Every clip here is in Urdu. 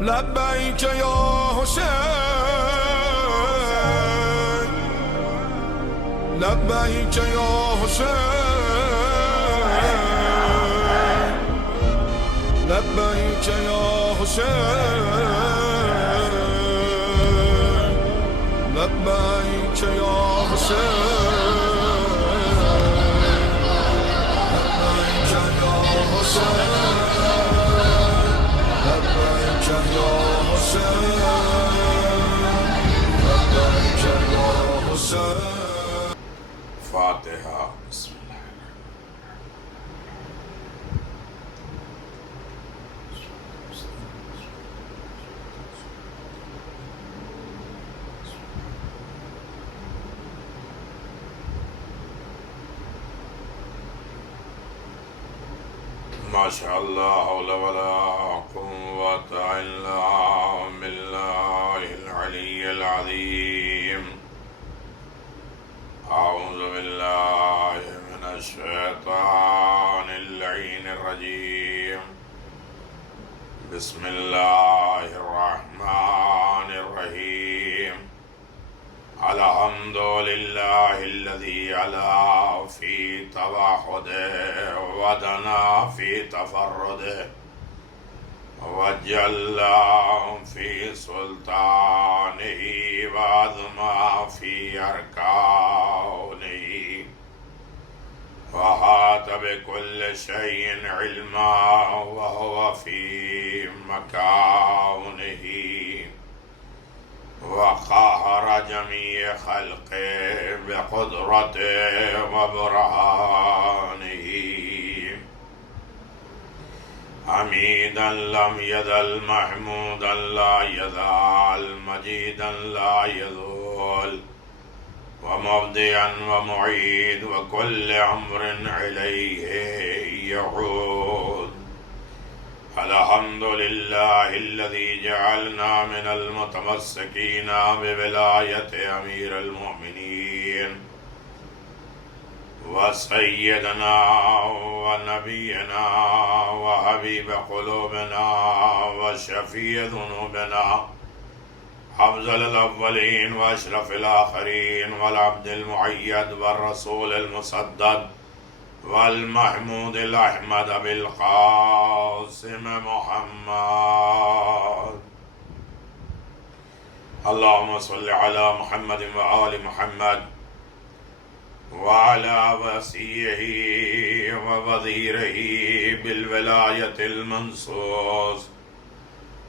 لبیک یا حسین لبیک یا حسین لبیک یا حسین لبیک یا حسین فاتحہ بسم اللہ ما شاء اللہ حول ولا قوة الا باللہ العلی العظیم اعوذ باللہ من الشیطان اللعین الرجیم بسم اللہ الرحمن الرحیم الحمد للہ الذی علا فی توحدہ ودنا فی تفردہ وجل فی سلطانہ وعظم فی ارکانہ وحاط بكل شيء علما وهو في مكانه وقهر جميع خلقه بقدرته وبرهانه حميدا لم يزل محمودا لا يزال مجيدا لا يزول ومبدئا ومعيد وكل أمر إليه يعود الحمد لله الذي جعلنا من المتمسكين بولاية أمير المؤمنين وسيدنا ونبينا وحبيب قلوبنا وشفيع ذنوبنا أفضل الأولين وأشرف الآخرين والعبد المؤيد والرسول المسدد والمحمود الأحمد بالقاسم محمد اللهم صل على محمد وآل محمد وعلى وصيه ووزيره بالولاية المنصوص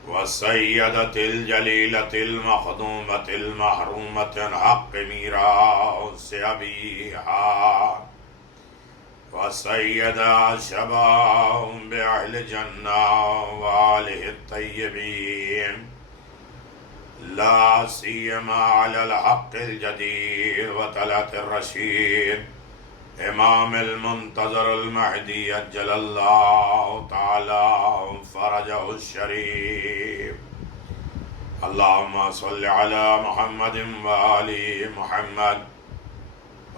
والسيدة الجليلة المخدومة المحرومة حق ميراث أبيها وسيدة شباب بأهل الجنة وآله الطيبين لا سيما على الحق الجديد وطلعة الرشيد امام المنتظر المہدی اجل اللہ تعالی فرجہ الشریف اللہم صل علی محمد وآل محمد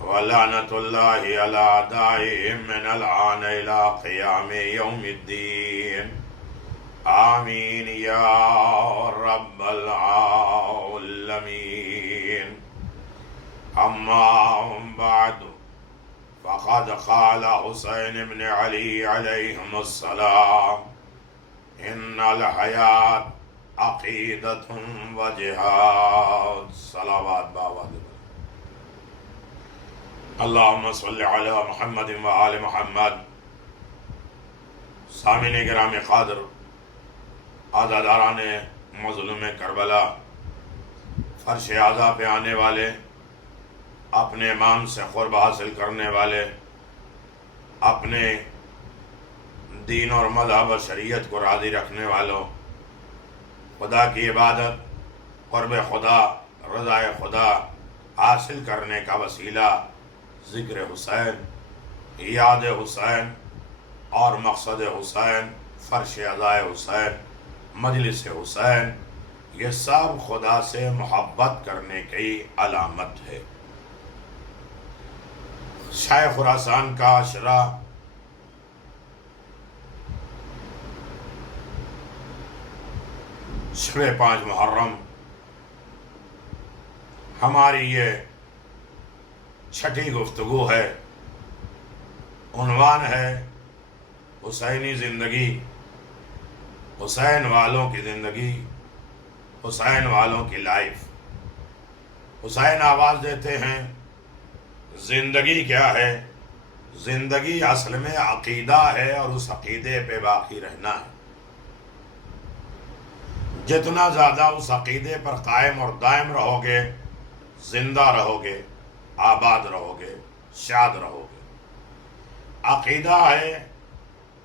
ولعنت اللہ علی دائم من الآن الى قیام یوم الدین آمین یا رب العالمین اما بعد فقد قال حسین بن علی علیہم السلام ان الحیات عقیدت و جہاد صلوات باواد اللہم صل علی محمد و آل محمد سامعین گرامی قادر عزاداران مظلوم کربلا فرش اعزا پہ آنے والے اپنے امام سے قرب حاصل کرنے والے اپنے دین اور مذہب و شریعت کو راضی رکھنے والوں خدا کی عبادت قرب خدا رضا خدا حاصل کرنے کا وسیلہ ذکر حسین یاد حسین اور مقصد حسین فرش عزائے حسین مجلس حسین یہ سب خدا سے محبت کرنے کی علامت ہے شاہ خراسان کا عشرہ شب 5 محرم ہماری یہ چھٹی گفتگو ہے۔ عنوان ہے حسینی زندگی، حسین والوں کی زندگی، حسین والوں کی لائف۔ حسین آواز دیتے ہیں زندگی کیا ہے؟ زندگی اصل میں عقیدہ ہے اور اس عقیدے پہ باقی رہنا ہے۔ جتنا زیادہ اس عقیدے پر قائم اور دائم رہو گے، زندہ رہو گے، آباد رہو گے، شاد رہو گے۔ عقیدہ ہے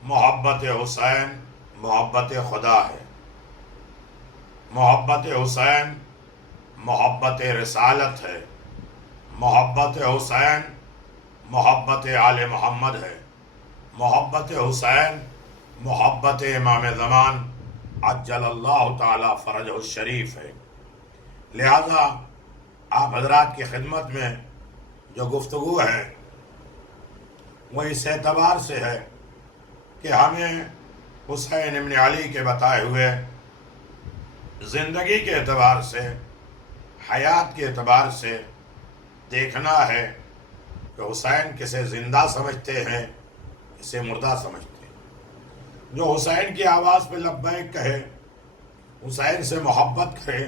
محبت حسین، محبت خدا ہے۔ محبت حسین محبت رسالت ہے۔ محبت حسین محبت آل محمد ہے۔ محبت حسین محبت امام زمان عجل اللہ تعالی فرجہ الشریف ہے۔ لہذا آپ حضرات کی خدمت میں جو گفتگو ہے وہ اس اعتبار سے ہے کہ ہمیں حسین ابن علی کے بتائے ہوئے زندگی کے اعتبار سے، حیات کے اعتبار سے دیکھنا ہے کہ حسین کسے زندہ سمجھتے ہیں، کسے مردہ سمجھتے ہیں۔ جو حسین کی آواز پہ لبیک کہے، حسین سے محبت کرے،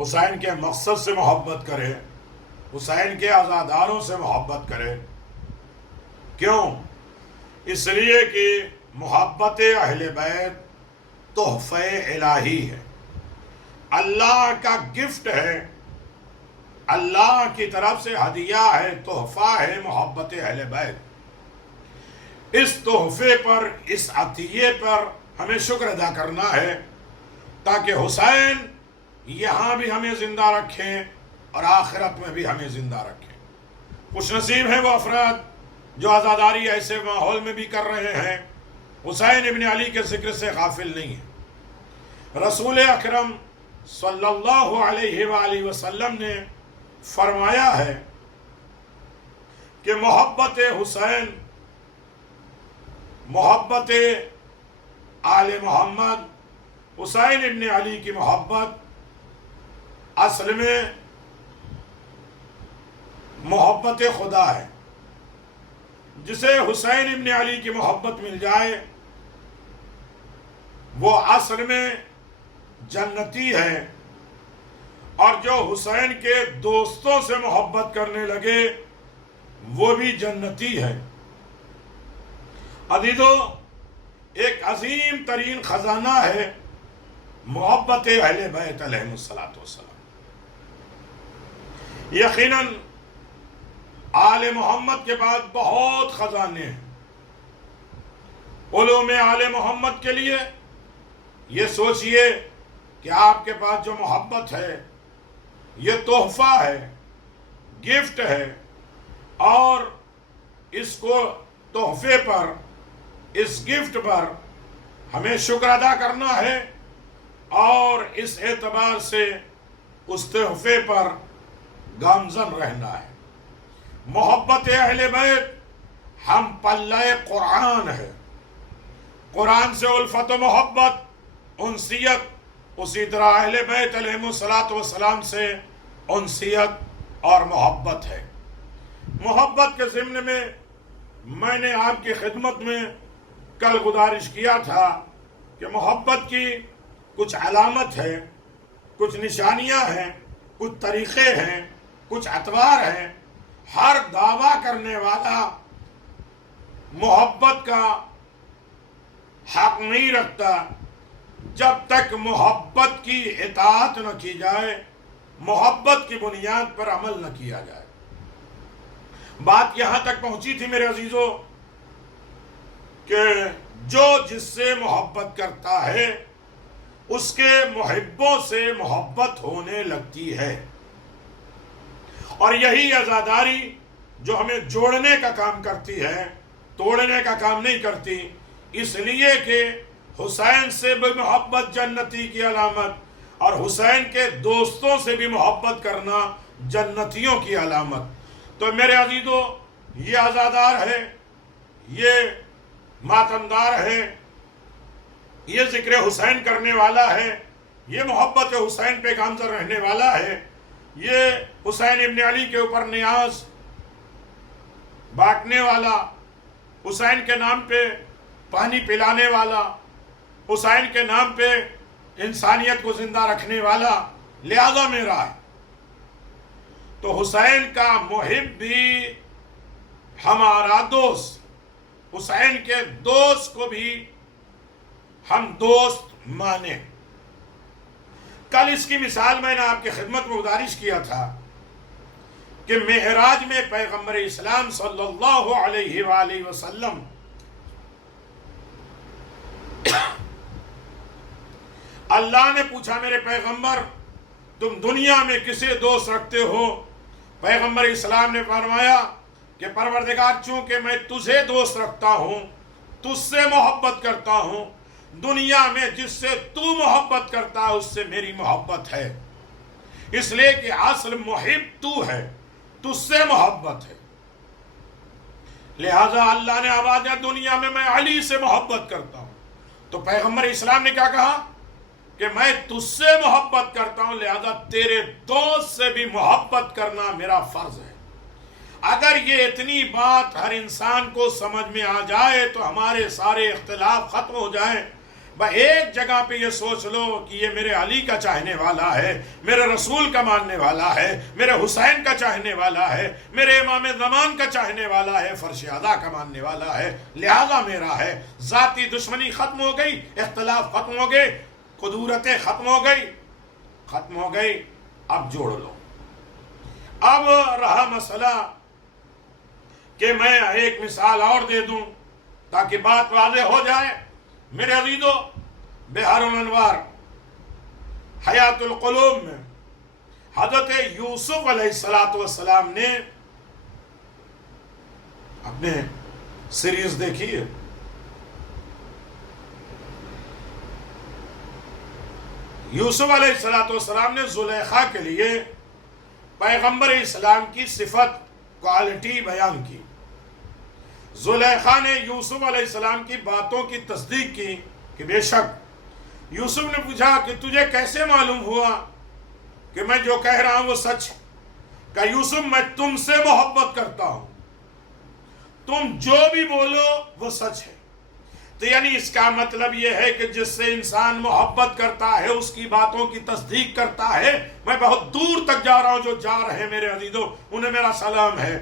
حسین کے مقصد سے محبت کرے، حسین کے عزاداروں سے محبت کرے۔ کیوں؟ اس لیے کہ محبت اہل بیت تحفہ الہی ہے، اللہ کا گفٹ ہے، اللہ کی طرف سے ہدیہ ہے، تحفہ ہے محبت اہل بیت۔ اس تحفے پر، اس عطیے پر ہمیں شکر ادا کرنا ہے تاکہ حسین یہاں بھی ہمیں زندہ رکھیں اور آخرت میں بھی ہمیں زندہ رکھیں۔ خوش نصیب ہیں وہ افراد جو عزاداری ایسے ماحول میں بھی کر رہے ہیں۔ حسین ابن علی کے ذکر سے غافل نہیں ہے۔ رسول اکرم صلی اللہ علیہ وآلہ وسلم نے فرمایا ہے کہ محبت حسین، محبت آل محمد، حسین ابن علی کی محبت اصل میں محبت خدا ہے۔ جسے حسین ابن علی کی محبت مل جائے وہ اصل میں جنتی ہے، اور جو حسین کے دوستوں سے محبت کرنے لگے وہ بھی جنتی ہے۔ عزیزو، ایک عظیم ترین خزانہ ہے محبت اہل بیت علیہ السلام۔ یقیناً آل محمد کے بعد بہت خزانے ہیں۔ علوم آل محمد کے لیے یہ سوچئے کہ آپ کے پاس جو محبت ہے یہ تحفہ ہے، گفٹ ہے، اور اس کو تحفے پر، اس گفٹ پر ہمیں شکر ادا کرنا ہے اور اس اعتبار سے اس تحفے پر گامزن رہنا ہے۔ محبت اہل بیت ہم پلہ قرآن ہے۔ قرآن سے الفت و محبت، انسیت، اسی طرح اہل بیت علیہ السلام سے انسیت اور محبت ہے۔ محبت کے ضمن میں نے آپ کی خدمت میں کل گزارش کیا تھا کہ محبت کی کچھ علامت ہے، کچھ نشانیاں ہیں، کچھ طریقے ہیں، کچھ اطوار ہیں۔ ہر دعویٰ کرنے والا محبت کا حق نہیں رکھتا جب تک محبت کی اطاعت نہ کی جائے، محبت کی بنیاد پر عمل نہ کیا جائے۔ بات یہاں تک پہنچی تھی میرے عزیزو کہ جو جس سے محبت کرتا ہے اس کے محبوں سے محبت ہونے لگتی ہے، اور یہی عزاداری جو ہمیں جوڑنے کا کام کرتی ہے، توڑنے کا کام نہیں کرتی۔ اس لیے کہ حسین سے بھی محبت جنتی کی علامت، اور حسین کے دوستوں سے بھی محبت کرنا جنتیوں کی علامت۔ تو میرے عزیزو، یہ عزادار ہے، یہ ماتمدار ہے، یہ ذکر حسین کرنے والا ہے، یہ محبت حسین پہ گامزن رہنے والا ہے، یہ حسین ابن علی کے اوپر نیاز بانٹنے والا، حسین کے نام پہ پانی پلانے والا، حسین کے نام پہ انسانیت کو زندہ رکھنے والا، لہذا میرا ہے۔ تو حسین کا محب بھی ہمارا دوست، حسین کے دوست کو بھی ہم دوست مانیں۔ کل اس کی مثال میں نے آپ کی خدمت میں گزارش کیا تھا کہ معراج میں پیغمبر اسلام صلی اللہ علیہ وآلہ وسلم اللہ نے پوچھا میرے پیغمبر تم دنیا میں کسے دوست رکھتے ہو؟ پیغمبر اسلام نے فرمایا کہ پروردگار چونکہ میں تجھے دوست رکھتا ہوں، تجھ سے محبت کرتا ہوں، دنیا میں جس سے تو محبت کرتا ہے اس سے میری محبت ہے، اس لیے کہ اصل محب تو ہے، تجھ سے محبت ہے، لہذا اللہ نے آواز دیا دنیا میں میں علی سے محبت کرتا ہوں۔ تو پیغمبر اسلام نے کیا کہا کہ میں تجھ سے محبت کرتا ہوں، لہذا تیرے دوست سے بھی محبت کرنا میرا فرض ہے۔ اگر یہ اتنی بات ہر انسان کو سمجھ میں آ جائے تو ہمارے سارے اختلاف ختم ہو جائیں۔ ایک جگہ پہ یہ سوچ لو کہ یہ میرے علی کا چاہنے والا ہے، میرے رسول کا ماننے والا ہے، میرے حسین کا چاہنے والا ہے، میرے امام زمان کا چاہنے والا ہے، فرش اعلیٰ کا ماننے والا ہے، لہذا میرا ہے۔ ذاتی دشمنی ختم ہو گئی، اختلاف ختم ہو گئے، قدورتیں ختم ہو گئی، اب جوڑ لو۔ اب رہا مسئلہ کہ میں ایک مثال اور دے دوں تاکہ بات واضح ہو جائے۔ میرے عزیزو، بحر الانوار حیات القلوب میں حضرت یوسف علیہ السلام نے اپنے سیریز دیکھی ہے، یوسف علیہ السلام نے زلیخا کے لیے پیغمبر اسلام کی صفت کوالٹی بیان کی۔ زلیخا نے یوسف علیہ السلام کی باتوں کی تصدیق کی کہ بے شک۔ یوسف نے پوچھا کہ تجھے کیسے معلوم ہوا کہ میں جو کہہ رہا ہوں وہ سچ ہے؟ کہ یوسف میں تم سے محبت کرتا ہوں، تم جو بھی بولو وہ سچ ہے۔ تو یعنی اس کا مطلب یہ ہے کہ جس سے انسان محبت کرتا ہے اس کی باتوں کی تصدیق کرتا ہے۔ میں بہت دور تک جا رہا ہوں، جو جا رہے ہیں میرے عزیزو انہیں میرا سلام ہے۔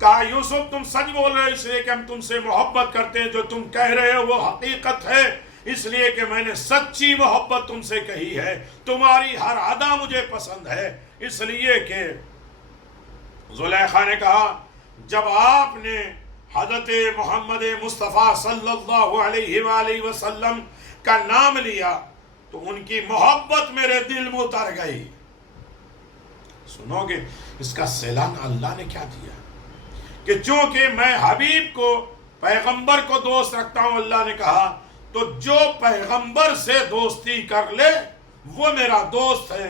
کہا یوسف تم سچ بول رہے ہو، اس لیے کہ ہم تم سے محبت کرتے ہیں، جو تم کہہ رہے ہو وہ حقیقت ہے، اس لیے کہ میں نے سچی محبت تم سے کہی ہے، تمہاری ہر ادا مجھے پسند ہے۔ اس لیے کہ زلیخا نے کہا جب آپ نے حضرت محمد مصطفیٰ صلی اللہ علیہ وآلہ وسلم کا نام لیا تو ان کی محبت میرے دل میں اتر گئی۔ سنو گے اس کا سیلان اللہ نے کیا دیا کہ چونکہ میں حبیب کو پیغمبر کو دوست رکھتا ہوں، اللہ نے کہا تو جو پیغمبر سے دوستی کر لے وہ میرا دوست ہے۔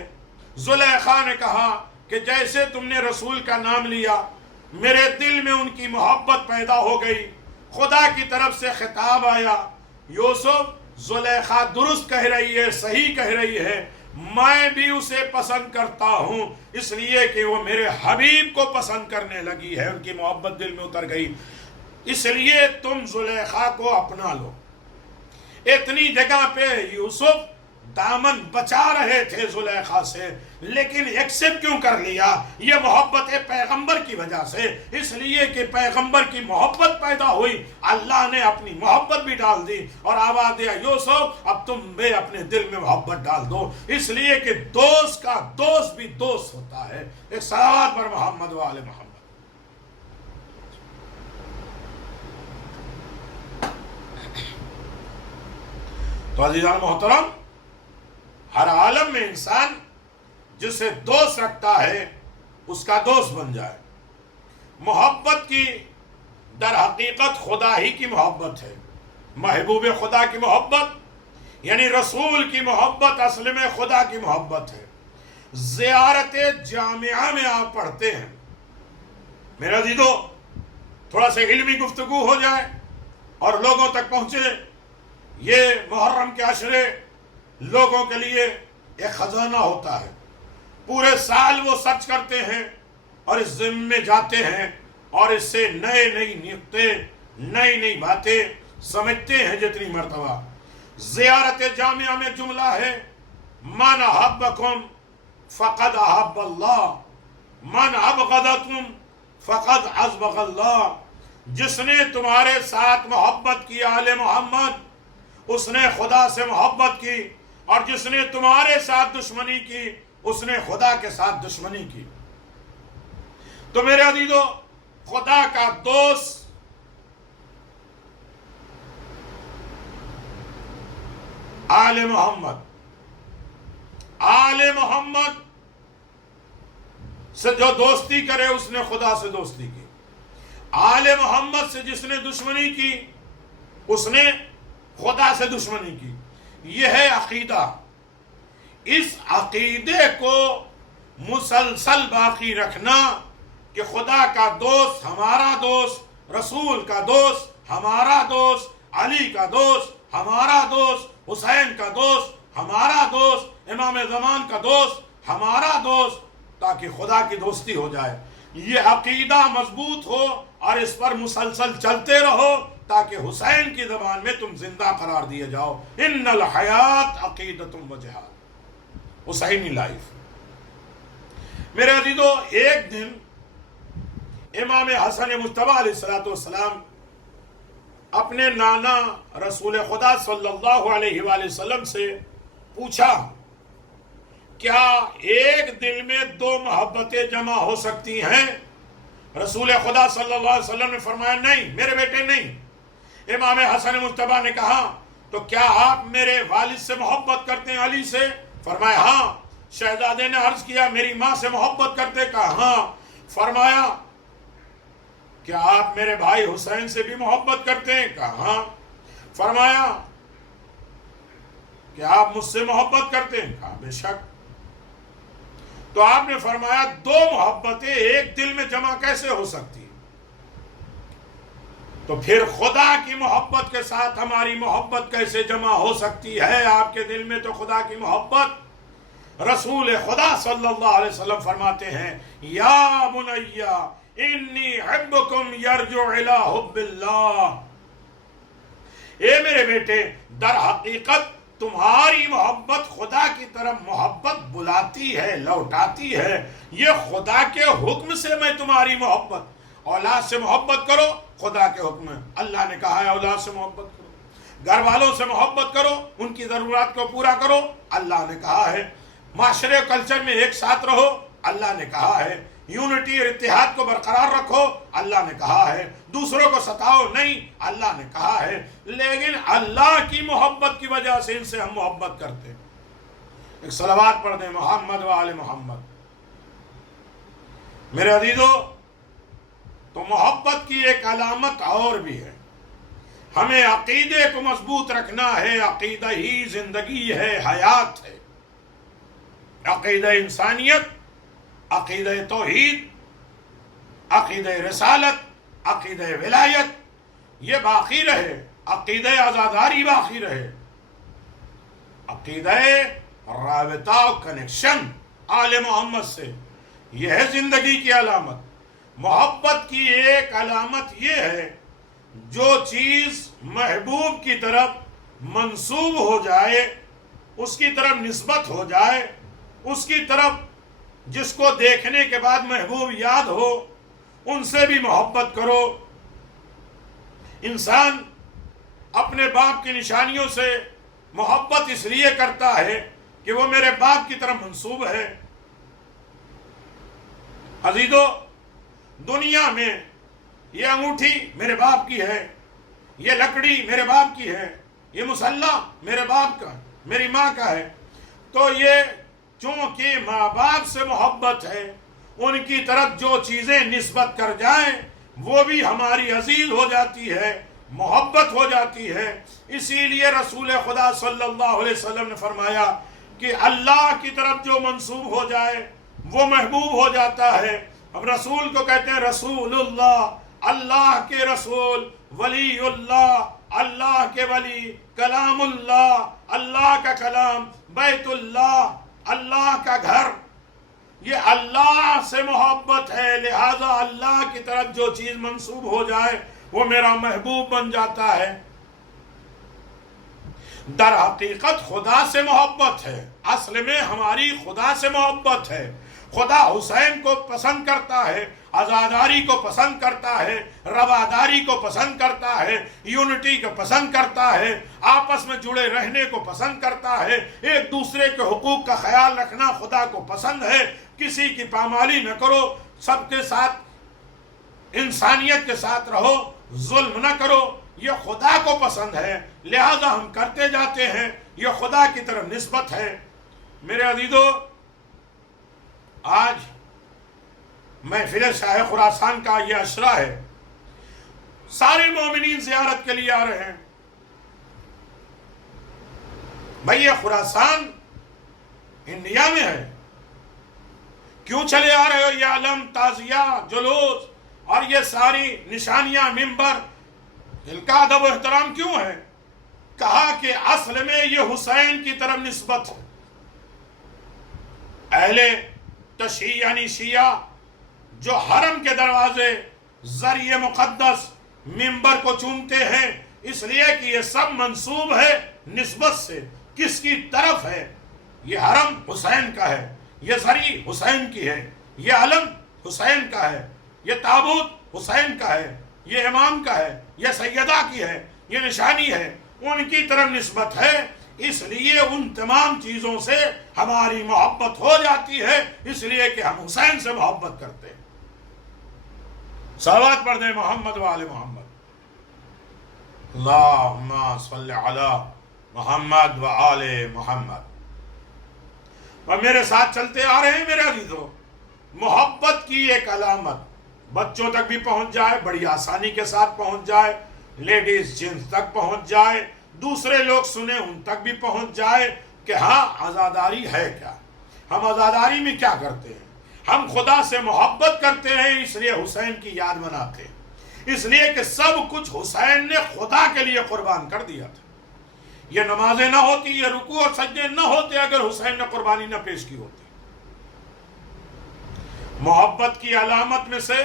زلیخا نے کہا کہ جیسے تم نے رسول کا نام لیا میرے دل میں ان کی محبت پیدا ہو گئی۔ خدا کی طرف سے خطاب آیا، یوسف زلیخا درست کہہ رہی ہے، صحیح کہہ رہی ہے، میں بھی اسے پسند کرتا ہوں، اس لیے کہ وہ میرے حبیب کو پسند کرنے لگی ہے، ان کی محبت دل میں اتر گئی، اس لیے تم زلیخا کو اپنا لو۔ اتنی جگہ پہ یوسف دامن بچا رہے تھے زلیخا سے، لیکن ایکسپٹ کیوں کر لیا؟ یہ محبت پیغمبر کی وجہ سے، اس لیے کہ پیغمبر کی محبت پیدا ہوئی، اللہ نے اپنی محبت بھی ڈال دی اور آواز دیا یوسف اب تم بھی اپنے دل میں محبت ڈال دو، اس لیے کہ دوست کا دوست بھی دوست ہوتا ہے۔ ایک صلوات پر محمد و آل محمد۔ تو عزیزان محترم، ہر عالم میں انسان جسے دوست رکھتا ہے اس کا دوست بن جائے۔ محبت کی در حقیقت خدا ہی کی محبت ہے، محبوب خدا کی محبت یعنی رسول کی محبت اصل میں خدا کی محبت ہے۔ زیارت جامعہ میں آپ پڑھتے ہیں، میرے عزیزو تھوڑا سے علمی گفتگو ہو جائے اور لوگوں تک پہنچے۔ یہ محرم کے عشرے لوگوں کے لیے ایک خزانہ ہوتا ہے، پورے سال وہ سرچ کرتے ہیں اور اس ضمن میں جاتے ہیں اور اس سے نئی نکتے نئی باتیں سمجھتے ہیں جتنی مرتبہ۔ زیارت جامعہ میں جملہ ہے، من احبکم فقد احب اللہ، من ابغضکم فقد ازبغ اللہ۔ جس نے تمہارے ساتھ محبت کی آل محمد، اس نے خدا سے محبت کی، اور جس نے تمہارے ساتھ دشمنی کی اس نے خدا کے ساتھ دشمنی کی۔ تو میرے عزیزو، خدا کا دوست آل محمد، آل محمد سے جو دوستی کرے اس نے خدا سے دوستی کی، آل محمد سے جس نے دشمنی کی اس نے خدا سے دشمنی کی۔ یہ ہے عقیدہ۔ اس عقیدے کو مسلسل باقی رکھنا کہ خدا کا دوست ہمارا دوست، رسول کا دوست ہمارا دوست، علی کا دوست ہمارا دوست، حسین کا دوست ہمارا دوست، امام زمان کا دوست ہمارا دوست، تاکہ خدا کی دوستی ہو جائے۔ یہ عقیدہ مضبوط ہو اور اس پر مسلسل چلتے رہو تاکہ حسین کی زبان میں تم زندہ قرار دیے جاؤ۔ ان الحیات عقیدۃ و جہاد، حسینی لائف۔ میرے عزیزو، ایک دن امام حسن مجتبیٰ علیہ السلام اپنے نانا رسول خدا صلی اللہ علیہ وآلہ وسلم سے پوچھا، کیا ایک دل میں دو محبتیں جمع ہو سکتی ہیں؟ رسول خدا صلی اللہ علیہ وسلم نے فرمایا، نہیں میرے بیٹے نہیں۔ امام حسن مجتبیٰ نے کہا، تو کیا آپ میرے والد سے محبت کرتے ہیں علی سے؟ فرمایا ہاں۔ شہزادے نے عرض کیا، میری ماں سے محبت کرتے؟ کہا ہاں۔ فرمایا، کیا آپ میرے بھائی حسین سے بھی محبت کرتے ہیں؟ کہا ہاں۔ فرمایا، کیا آپ مجھ سے محبت کرتے ہیں؟ کہا بے شک۔ تو آپ نے فرمایا، دو محبتیں ایک دل میں جمع کیسے ہو سکتی؟ تو پھر خدا کی محبت کے ساتھ ہماری محبت کیسے جمع ہو سکتی ہے؟ آپ کے دل میں تو خدا کی محبت۔ رسول خدا صلی اللہ علیہ وسلم فرماتے ہیں، یا بنیا انی حبکم یرجع الی حب اللہ، اے میرے بیٹے، در حقیقت تمہاری محبت خدا کی طرف محبت بلاتی ہے، لوٹاتی ہے۔ یہ خدا کے حکم سے میں تمہاری محبت، اولاد سے محبت کرو خدا کے حکم ہے، اللہ نے کہا ہے اولاد سے محبت کرو، گھر والوں سے محبت کرو، ان کی ضرورات کو پورا کرو، اللہ نے کہا ہے، معاشرے کلچر میں ایک ساتھ رہو، اللہ نے کہا ہے، یونٹی اور اتحاد کو برقرار رکھو، اللہ نے کہا ہے، دوسروں کو ستاؤ نہیں، اللہ نے کہا ہے۔ لیکن اللہ کی محبت کی وجہ سے ان سے ہم محبت کرتے ہیں۔ ایک صلوات پڑھ دیں، محمد و آل محمد۔ میرے عزیزو، تو محبت کی ایک علامت اور بھی ہے، ہمیں عقیدے کو مضبوط رکھنا ہے۔ عقیدہ ہی زندگی ہے، حیات ہے۔ عقیدہ انسانیت، عقیدہ توحید، عقیدہ رسالت، عقیدہ ولایت، یہ باقی رہے۔ عقیدہ عزاداری باقی رہے۔ عقیدہ رابطہ و کنیکشن آل محمد سے، یہ ہے زندگی کی علامت۔ محبت کی ایک علامت یہ ہے، جو چیز محبوب کی طرف منسوب ہو جائے، اس کی طرف نسبت ہو جائے، اس کی طرف جس کو دیکھنے کے بعد محبوب یاد ہو، ان سے بھی محبت کرو۔ انسان اپنے باپ کی نشانیوں سے محبت اس لیے کرتا ہے کہ وہ میرے باپ کی طرف منسوب ہے۔ عزیزو، دنیا میں یہ انگوٹھی میرے باپ کی ہے، یہ لکڑی میرے باپ کی ہے، یہ مسلح میرے باپ کا، میری ماں کا ہے۔ تو یہ چونکہ ماں باپ سے محبت ہے، ان کی طرف جو چیزیں نسبت کر جائیں وہ بھی ہماری عزیز ہو جاتی ہے، محبت ہو جاتی ہے۔ اسی لیے رسول خدا صلی اللہ علیہ وسلم نے فرمایا کہ اللہ کی طرف جو منسوب ہو جائے وہ محبوب ہو جاتا ہے۔ اب رسول کو کہتے ہیں رسول اللہ، اللہ کے رسول، ولی اللہ، اللہ کے ولی، کلام اللہ، اللہ کا کلام، بیت اللہ، کا گھر یہ اللہ سے محبت ہے، لہذا اللہ کی طرف جو چیز منسوب ہو جائے وہ میرا محبوب بن جاتا ہے۔ در حقیقت خدا سے محبت ہے، اصل میں ہماری خدا سے محبت ہے۔ خدا حسین کو پسند کرتا ہے، عزاداری کو پسند کرتا ہے، رواداری کو پسند کرتا ہے، یونٹی کو پسند کرتا ہے، آپس میں جڑے رہنے کو پسند کرتا ہے، ایک دوسرے کے حقوق کا خیال رکھنا خدا کو پسند ہے۔ کسی کی پامالی نہ کرو، سب کے ساتھ انسانیت کے ساتھ رہو، ظلم نہ کرو، یہ خدا کو پسند ہے، لہذا ہم کرتے جاتے ہیں، یہ خدا کی طرف نسبت ہے۔ میرے عزیزو، آج محفل شاہ خراسان کا یہ عشرہ ہے، سارے مومنین زیارت کے لیے آ رہے ہیں۔ بھئی یہ خراسان انڈیا میں ہے، کیوں چلے آ رہے ہو؟ یہ علم، تعزیہ، جلوس اور یہ ساری نشانیاں، منبر، ان کا ادب و احترام کیوں ہے؟ کہا کہ اصل میں یہ حسین کی طرف نسبت ہے۔ اہل تشیع یعنی شیعہ جو حرم کے دروازے، ذریعہ مقدس، منبر کو چومتے ہیں، اس لیے کہ یہ سب منسوب ہے نسبت سے۔ کس کی طرف ہے؟ یہ حرم حسین کا ہے، یہ ذریع حسین کی ہے، یہ علم حسین کا ہے، یہ تابوت حسین کا ہے، یہ امام کا ہے، یہ سیدہ کی ہے، یہ نشانی ہے، ان کی طرف نسبت ہے۔ اس لیے ان تمام چیزوں سے ہماری محبت ہو جاتی ہے، اس لیے کہ ہم حسین سے محبت کرتے ہیں۔ صلوات پڑھ دیں محمد و آل محمد۔ اللہم صلی علی محمد و آل محمد۔ اور میرے ساتھ چلتے آ رہے ہیں میرے عزیزو، محبت کی ایک علامت بچوں تک بھی پہنچ جائے، بڑی آسانی کے ساتھ پہنچ جائے، لیڈیز جنس تک پہنچ جائے، دوسرے لوگ سنیں ان تک بھی پہنچ جائے کہ ہاں عزاداری ہے کیا، ہم عزاداری میں کیا کرتے ہیں۔ ہم خدا سے محبت کرتے ہیں، اس لیے حسین کی یاد مناتے ہیں، اس لیے کہ سب کچھ حسین نے خدا کے لیے قربان کر دیا تھا۔ یہ نمازیں نہ ہوتی، یہ رکوع اور سجدے نہ ہوتے اگر حسین نے قربانی نہ پیش کی ہوتی۔ محبت کی علامت میں سے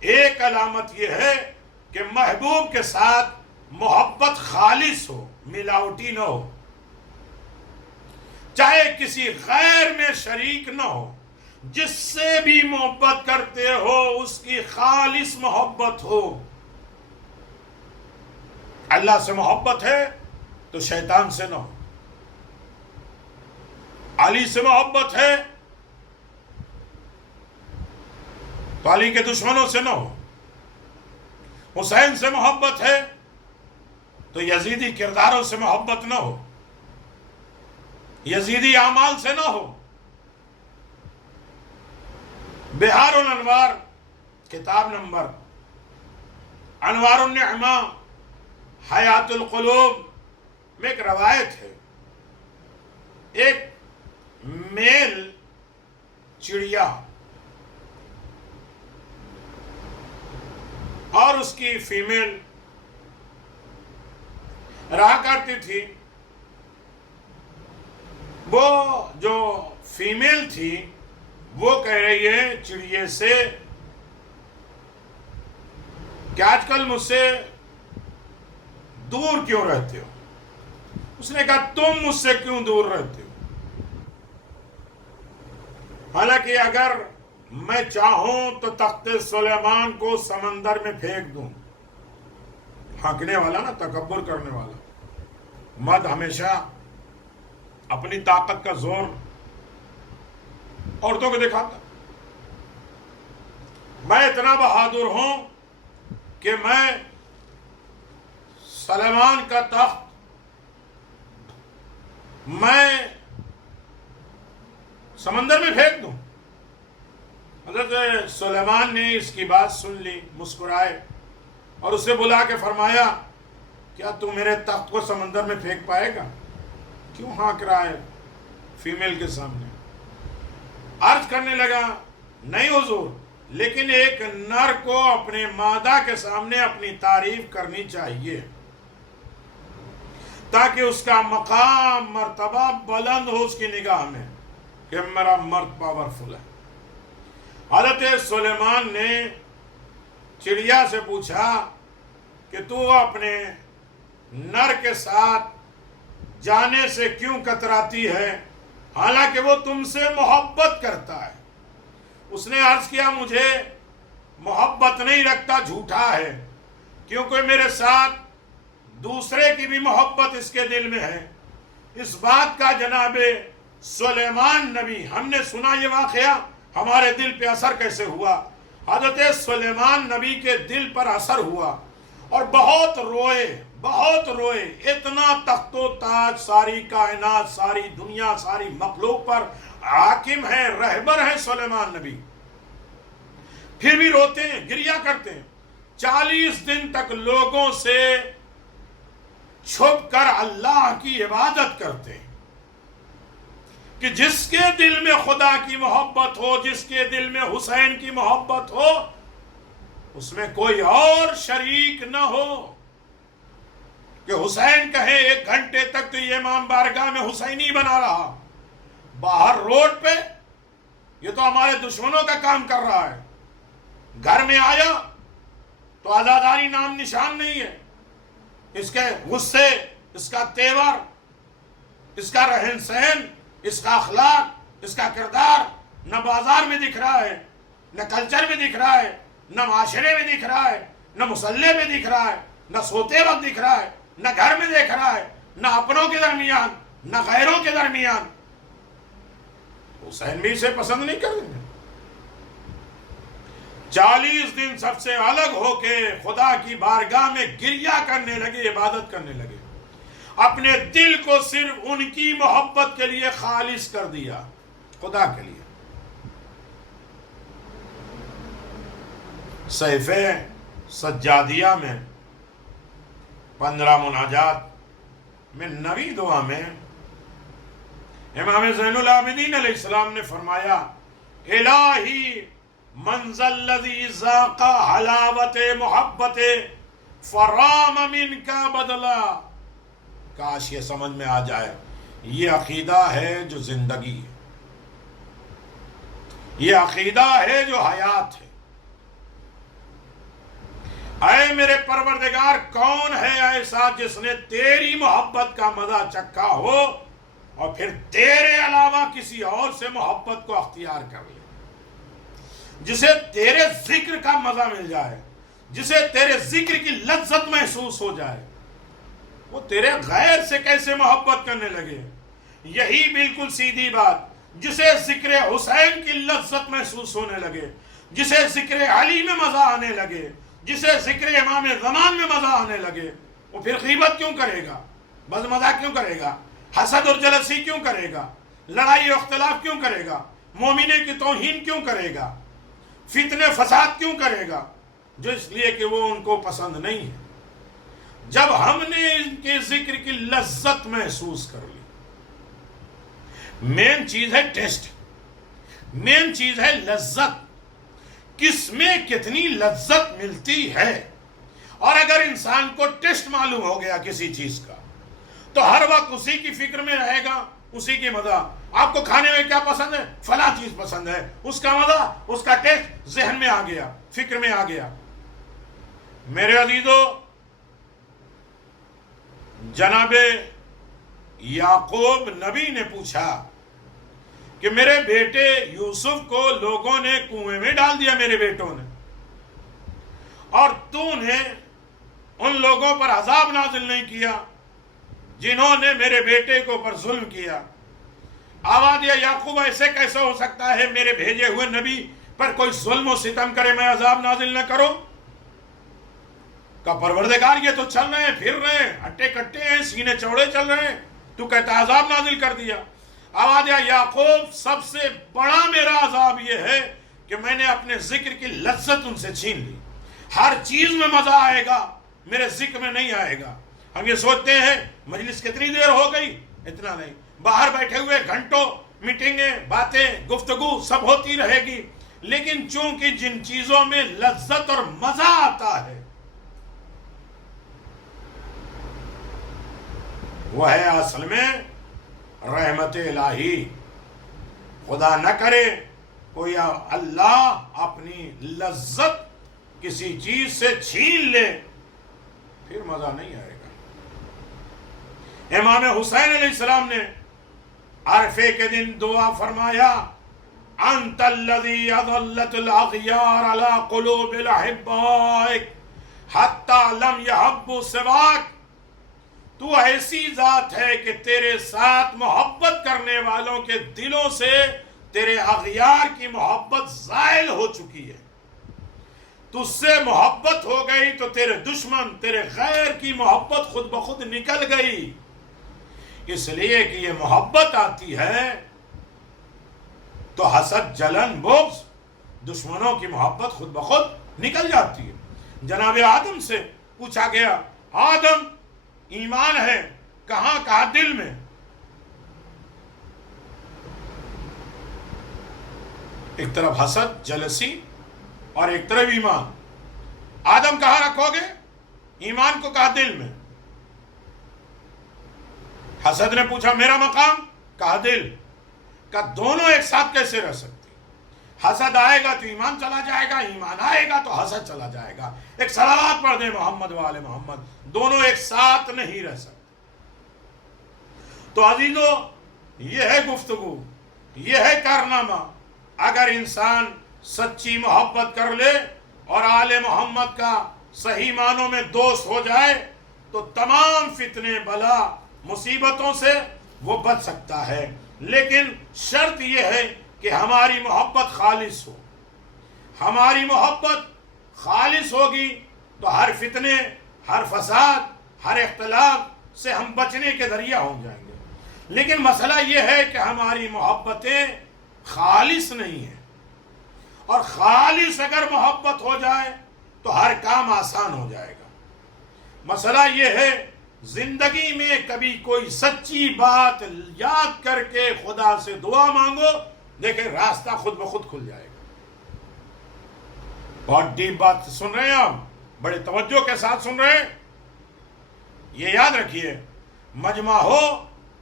ایک علامت یہ ہے کہ محبوب کے ساتھ محبت خالص ہو، ملاوٹی نہ ہو، چاہے کسی غیر میں شریک نہ ہو، جس سے بھی محبت کرتے ہو اس کی خالص محبت ہو۔ اللہ سے محبت ہے تو شیطان سے نہ ہو، علی سے محبت ہے تو علی کے دشمنوں سے نہ ہو، حسین سے محبت ہے تو یزیدی کرداروں سے محبت نہ ہو، یزیدی اعمال سے نہ ہو۔ بہار الانوار کتاب نمبر انوار النعمہ حیات القلوب میں ایک روایت ہے، ایک میل چڑیا اور اس کی فیمیل رہا کرتی تھی۔ وہ جو فیمیل تھی وہ کہہ رہی ہے چڑیے سے کہ آج کل مجھ سے دور کیوں رہتے ہو؟ اس نے کہا تم مجھ سے کیوں دور رہتے ہو؟ حالانکہ اگر میں چاہوں تو تخت سلیمان کو سمندر میں پھینک دوں۔ ہنکنے والا نا، تکبر کرنے والا، مرد ہمیشہ اپنی طاقت کا زور عورتوں کو دکھاتا۔ میں اتنا بہادر ہوں کہ میں سلیمان کا تخت میں سمندر میں پھینک دوں۔ حضرت سلیمان نے اس کی بات سن لی، مسکرائے اور اسے بلا کے فرمایا کیا تو میرے تخت کو سمندر میں پھینک پائے گا؟ کیوں ہانک رہا ہے فیمیل کے سامنے؟ عرض کرنے لگا نہیں حضور، لیکن ایک نر کو اپنے مادہ کے سامنے اپنی تعریف کرنی چاہیے تاکہ اس کا مقام مرتبہ بلند ہو اس کی نگاہ میں۔ کہ میرا مرد پاورفل ہے۔ حضرت سلیمان نے چڑیا سے پوچھا کہ تو اپنے نر کے ساتھ جانے سے کیوں کتراتی ہے، حالانکہ وہ تم سے محبت کرتا ہے؟ اس نے عرض کیا مجھے محبت نہیں رکھتا، جھوٹا ہے، کیونکہ میرے ساتھ دوسرے کی بھی محبت اس کے دل میں ہے۔ اس بات کا جناب سلیمان نبی، ہم نے سنا یہ واقعہ، ہمارے دل پہ اثر کیسے ہوا؟ حضرت سلیمان نبی کے دل پر اثر ہوا اور بہت روئے، اتنا تخت و تاج ساری کائنات، ساری دنیا، ساری مخلوق پر حاکم ہے، رہبر ہے سلیمان نبی، پھر بھی روتے ہیں، گریہ کرتے ہیں۔ 40 دن تک لوگوں سے چھپ کر اللہ کی عبادت کرتے ہیں کہ جس کے دل میں خدا کی محبت ہو، جس کے دل میں حسین کی محبت ہو، اس میں کوئی اور شریک نہ ہو کہ حسین کہے 1 گھنٹے تک تو یہ امام بارگاہ میں حسینی بنا رہا، باہر روڈ پہ یہ تو ہمارے دشمنوں کا کام کر رہا ہے، گھر میں آیا تو عزاداری نام نشان نہیں ہے، اس کے غصے، اس کا تیور، اس کا رہن سہن، اس کا اخلاق، اس کا کردار نہ بازار میں دکھ رہا ہے، نہ کلچر میں دکھ رہا ہے، نہ معاشرے میں دکھ رہا ہے، نہ مسلح میں دکھ رہا ہے، نہ سوتے وقت دکھ رہا ہے، نہ گھر میں دیکھ رہا ہے، نہ اپنوں کے درمیان، نہ غیروں کے درمیان۔ حسین بھی اسے پسند نہیں کریں گے۔ 40 دن سب سے الگ ہو کے خدا کی بارگاہ میں گریہ کرنے لگے، عبادت کرنے لگے، اپنے دل کو صرف ان کی محبت کے لیے خالص کر دیا، خدا کے لیے۔ صحیفہ سجادیہ میں 15 مناجات میں 9ویں دعا میں امام زین العابدین علیہ السلام نے فرمایا الہی من ذا الذی ذاق حلاوت محبت فرام منک بدلا۔ کاش یہ سمجھ میں آ جائے، یہ عقیدہ ہے جو زندگی ہے، یہ عقیدہ ہے جو حیات ہے۔ اے میرے پروردگار، کون ہے ایسا جس نے تیری محبت کا مزہ چکھا ہو اور پھر تیرے علاوہ کسی اور سے محبت کو اختیار کر لے، جسے تیرے ذکر کا مزہ مل جائے، جسے تیرے ذکر کی لذت محسوس ہو جائے، وہ تیرے غیر سے کیسے محبت کرنے لگے؟ یہی بالکل سیدھی بات، جسے ذکر حسین کی لذت محسوس ہونے لگے، جسے ذکر علی میں مزہ آنے لگے، جسے ذکر امام زمان میں مزہ آنے لگے، وہ پھر غیبت کیوں کرے گا؟ بد مزاح کیوں کرے گا؟ حسد اور جلسی کیوں کرے گا؟ لڑائی و اختلاف کیوں کرے گا؟ مومنے کی توہین کیوں کرے گا؟ فتنے فساد کیوں کرے گا؟ جو اس لیے کہ وہ ان کو پسند نہیں ہے۔ جب ہم نے ان کے ذکر کی لذت محسوس کر لی، مین چیز ہے ٹیسٹ، مین چیز ہے لذت، کس میں کتنی لذت ملتی ہے۔ اور اگر انسان کو ٹیسٹ معلوم ہو گیا کسی چیز کا تو ہر وقت اسی کی فکر میں رہے گا، اسی کی مزہ۔ آپ کو کھانے میں کیا پسند ہے؟ فلاں چیز پسند ہے، اس کا مزہ، اس کا ٹیسٹ ذہن میں آ گیا، فکر میں آ گیا۔ میرے عزیزو، جناب یعقوب نبی نے پوچھا کہ میرے بیٹے یوسف کو لوگوں نے کنویں میں ڈال دیا، میرے بیٹوں نے، اور تو نے ان لوگوں پر عذاب نازل نہیں کیا جنہوں نے میرے بیٹے کو پر ظلم کیا۔ آواز دیا یعقوب ایسے کیسے ہو سکتا ہے میرے بھیجے ہوئے نبی پر کوئی ظلم و ستم کرے میں عذاب نازل نہ کروں؟ کہ پروردگار یہ تو چل رہے ہیں، پھر رہے ہیں، ہٹے کٹے ہیں، سینے چوڑے چل رہے ہیں، تو کہتا عذاب نازل کر دیا۔ آواز دیا یعقوب سب سے بڑا میرا عذاب یہ ہے کہ میں نے اپنے ذکر کی لذت ان سے چھین لی۔ ہر چیز میں مزہ آئے گا، میرے ذکر میں نہیں آئے گا۔ ہم یہ سوچتے ہیں مجلس کتنی دیر ہو گئی، اتنا نہیں، باہر بیٹھے ہوئے گھنٹوں میٹنگیں، باتیں، گفتگو سب ہوتی رہے گی، لیکن چونکہ جن چیزوں میں لذت اور مزہ آتا ہے وہ ہے اصل میں رحمت الہی، خدا نہ کرے کوئی اللہ اپنی لذت کسی چیز سے چھین لے، پھر مزہ نہیں آئے گا۔ امام حسین علیہ السلام نے عرفے کے دن دعا فرمایا، انت الذی اظلت الاغیار علی قلوب الاحبائک حتی لم یحبوا سواک، تو ایسی ذات ہے کہ تیرے ساتھ محبت کرنے والوں کے دلوں سے تیرے اغیار کی محبت زائل ہو چکی ہے، تجھ سے محبت ہو گئی تو تیرے دشمن، تیرے غیر کی محبت خود بخود نکل گئی، اس لیے کہ یہ محبت آتی ہے تو حسد، جلن، بغض، دشمنوں کی محبت خود بخود نکل جاتی ہے۔ جناب آدم سے پوچھا گیا، آدم ایمان ہے کہاں؟ کہا دل میں۔ ایک طرف حسد، جلسی اور ایک طرف ایمان۔ آدم کہاں رکھو گے؟ ایمان کو کہا دل میں۔ حسد نے پوچھا میرا مقام؟ کہا دل۔ کہ دونوں ایک ساتھ کیسے رہ سکتے؟ حسد آئے گا تو ایمان چلا جائے گا، ایمان آئے گا تو حسد چلا جائے گا۔ ایک صلوات پڑھ دیں محمد وآل محمد، دونوں ایک ساتھ نہیں رہ سکتے۔ تو عزیزو، یہ ہے گفتگو، یہ ہے کارنامہ۔ اگر انسان سچی محبت کر لے اور آل محمد کا صحیح معنوں میں دوست ہو جائے تو تمام فتنے، بلا، مصیبتوں سے وہ بچ سکتا ہے۔ لیکن شرط یہ ہے کہ ہماری محبت خالص ہو۔ ہماری محبت خالص ہوگی تو ہر فتنے، ہر فساد، ہر اختلاف سے ہم بچنے کے ذریعہ ہو جائیں گے۔ لیکن مسئلہ یہ ہے کہ ہماری محبتیں خالص نہیں ہیں، اور خالص اگر محبت ہو جائے تو ہر کام آسان ہو جائے گا۔ مسئلہ یہ ہے زندگی میں کبھی کوئی سچی بات یاد کر کے خدا سے دعا مانگو، دیکھیں راستہ خود بخود کھل جائے گا۔ بہت ڈیپ بات سن رہے ہیں آپ، بڑے توجہ کے ساتھ سن رہے ہیں۔ یہ یاد رکھیے، مجمع ہو،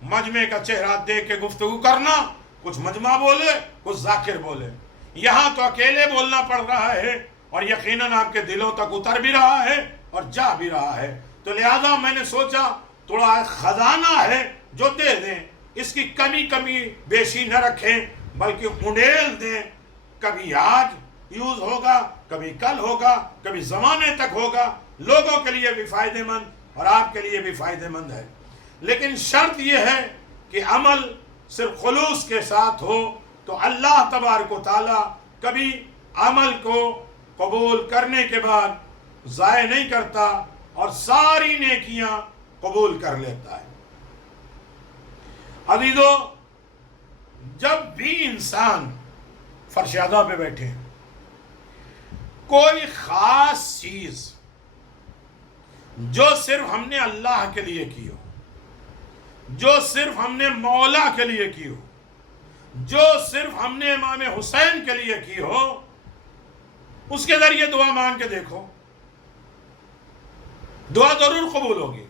مجمع کا چہرہ دیکھ کے گفتگو کرنا، کچھ مجمع بولے کچھ ذاکر بولے۔ یہاں تو اکیلے بولنا پڑ رہا ہے اور یقیناً آپ کے دلوں تک اتر بھی رہا ہے اور جا بھی رہا ہے۔ تو لہذا میں نے سوچا تھوڑا خزانہ ہے جو دے دیں، اس کی کمی بیشی نہ رکھیں بلکہ انڈیل دیں۔ کبھی آج یوز ہوگا، کبھی کل ہوگا، کبھی زمانے تک ہوگا، لوگوں کے لیے بھی فائدہ مند اور آپ کے لیے بھی فائدہ مند ہے۔ لیکن شرط یہ ہے کہ عمل صرف خلوص کے ساتھ ہو تو اللہ تبارک و تعالی کبھی عمل کو قبول کرنے کے بعد ضائع نہیں کرتا اور ساری نیکیاں قبول کر لیتا ہے۔ عزیزو، جب بھی انسان فرش ادا پہ بیٹھے، کوئی خاص چیز جو صرف ہم نے اللہ کے لیے کی ہو، جو صرف ہم نے مولا کے لیے کی ہو، جو صرف ہم نے امام حسین کے لیے کی ہو، اس کے ذریعے دعا مانگ کے دیکھو، دعا ضرور قبول ہوگی۔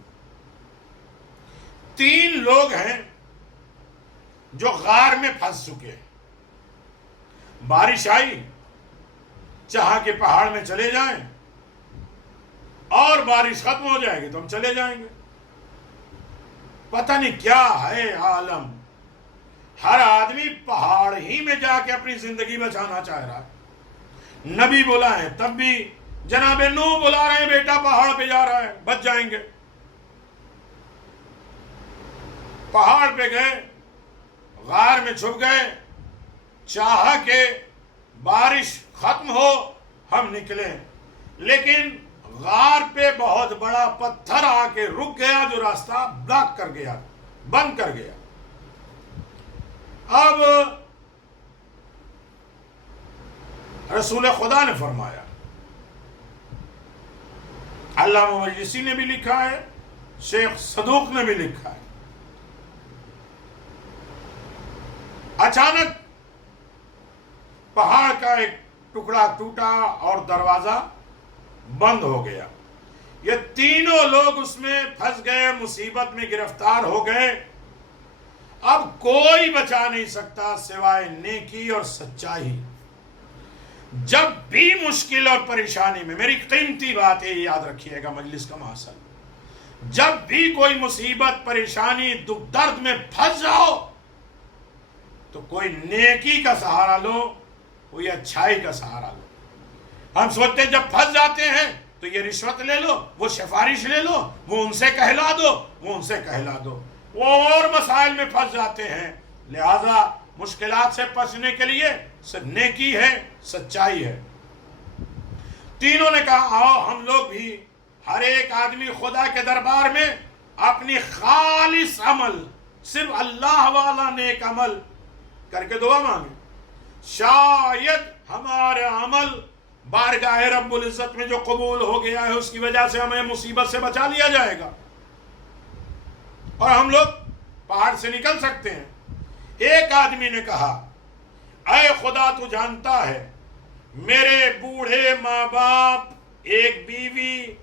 3 لوگ ہیں جو غار میں پھنس چکے، بارش آئی، چاہا کہ پہاڑ میں چلے جائیں اور بارش ختم ہو جائے گی تو ہم چلے جائیں گے۔ پتہ نہیں کیا ہے عالم، ہر آدمی پہاڑ ہی میں جا کے اپنی زندگی بچانا چاہ رہا ہے۔ نبی بلائیں تب بھی، جناب نوح بلا رہے ہیں بیٹا پہاڑ پہ جا رہا ہے، بچ جائیں گے۔ پہاڑ پہ گئے، غار میں چھپ گئے، چاہا کہ بارش ختم ہو ہم نکلیں، لیکن غار پہ بہت بڑا پتھر آ کے رک گیا جو راستہ بلاک کر گیا، بند کر گیا۔ اب رسول خدا نے فرمایا، علامہ مجلسی نے بھی لکھا ہے، شیخ صدوق نے بھی لکھا ہے، اچانک پہاڑ کا ایک ٹکڑا ٹوٹا اور دروازہ بند ہو گیا۔ یہ تینوں لوگ اس میں پھنس گئے، مصیبت میں گرفتار ہو گئے۔ اب کوئی بچا نہیں سکتا سوائے نیکی اور سچائی. جب بھی مشکل اور پریشانی میں، میری قیمتی بات ہے، یاد رکھیے گا مجلس کا محصل، جب بھی کوئی مصیبت، پریشانی، دکھ درد میں پھنس جاؤ تو کوئی نیکی کا سہارا لو، کوئی اچھائی کا سہارا لو. ہم سوچتے ہیں جب پھنس جاتے ہیں تو یہ رشوت لے لو، وہ سفارش لے لو، وہ ان سے کہلا دو، وہ ان سے کہلا دو، وہ اور مسائل میں پھنس جاتے ہیں. لہذا مشکلات سے بچنے کے لیے صرف نیکی ہے، سچائی ہے. تینوں نے کہا آؤ ہم لوگ بھی، ہر ایک آدمی خدا کے دربار میں اپنی خالص عمل، صرف اللہ والا نیک عمل کر کے دعا مانگے. شاید ہمارا عمل بارگاہ رب العزت میں جو قبول ہو گیا ہے اس کی وجہ سے ہمیں مصیبت سے بچا لیا جائے گا اور ہم لوگ پہاڑ سے نکل سکتے ہیں. ایک آدمی نے کہا اے خدا تو جانتا ہے میرے بوڑھے ماں باپ، ایک بیوی،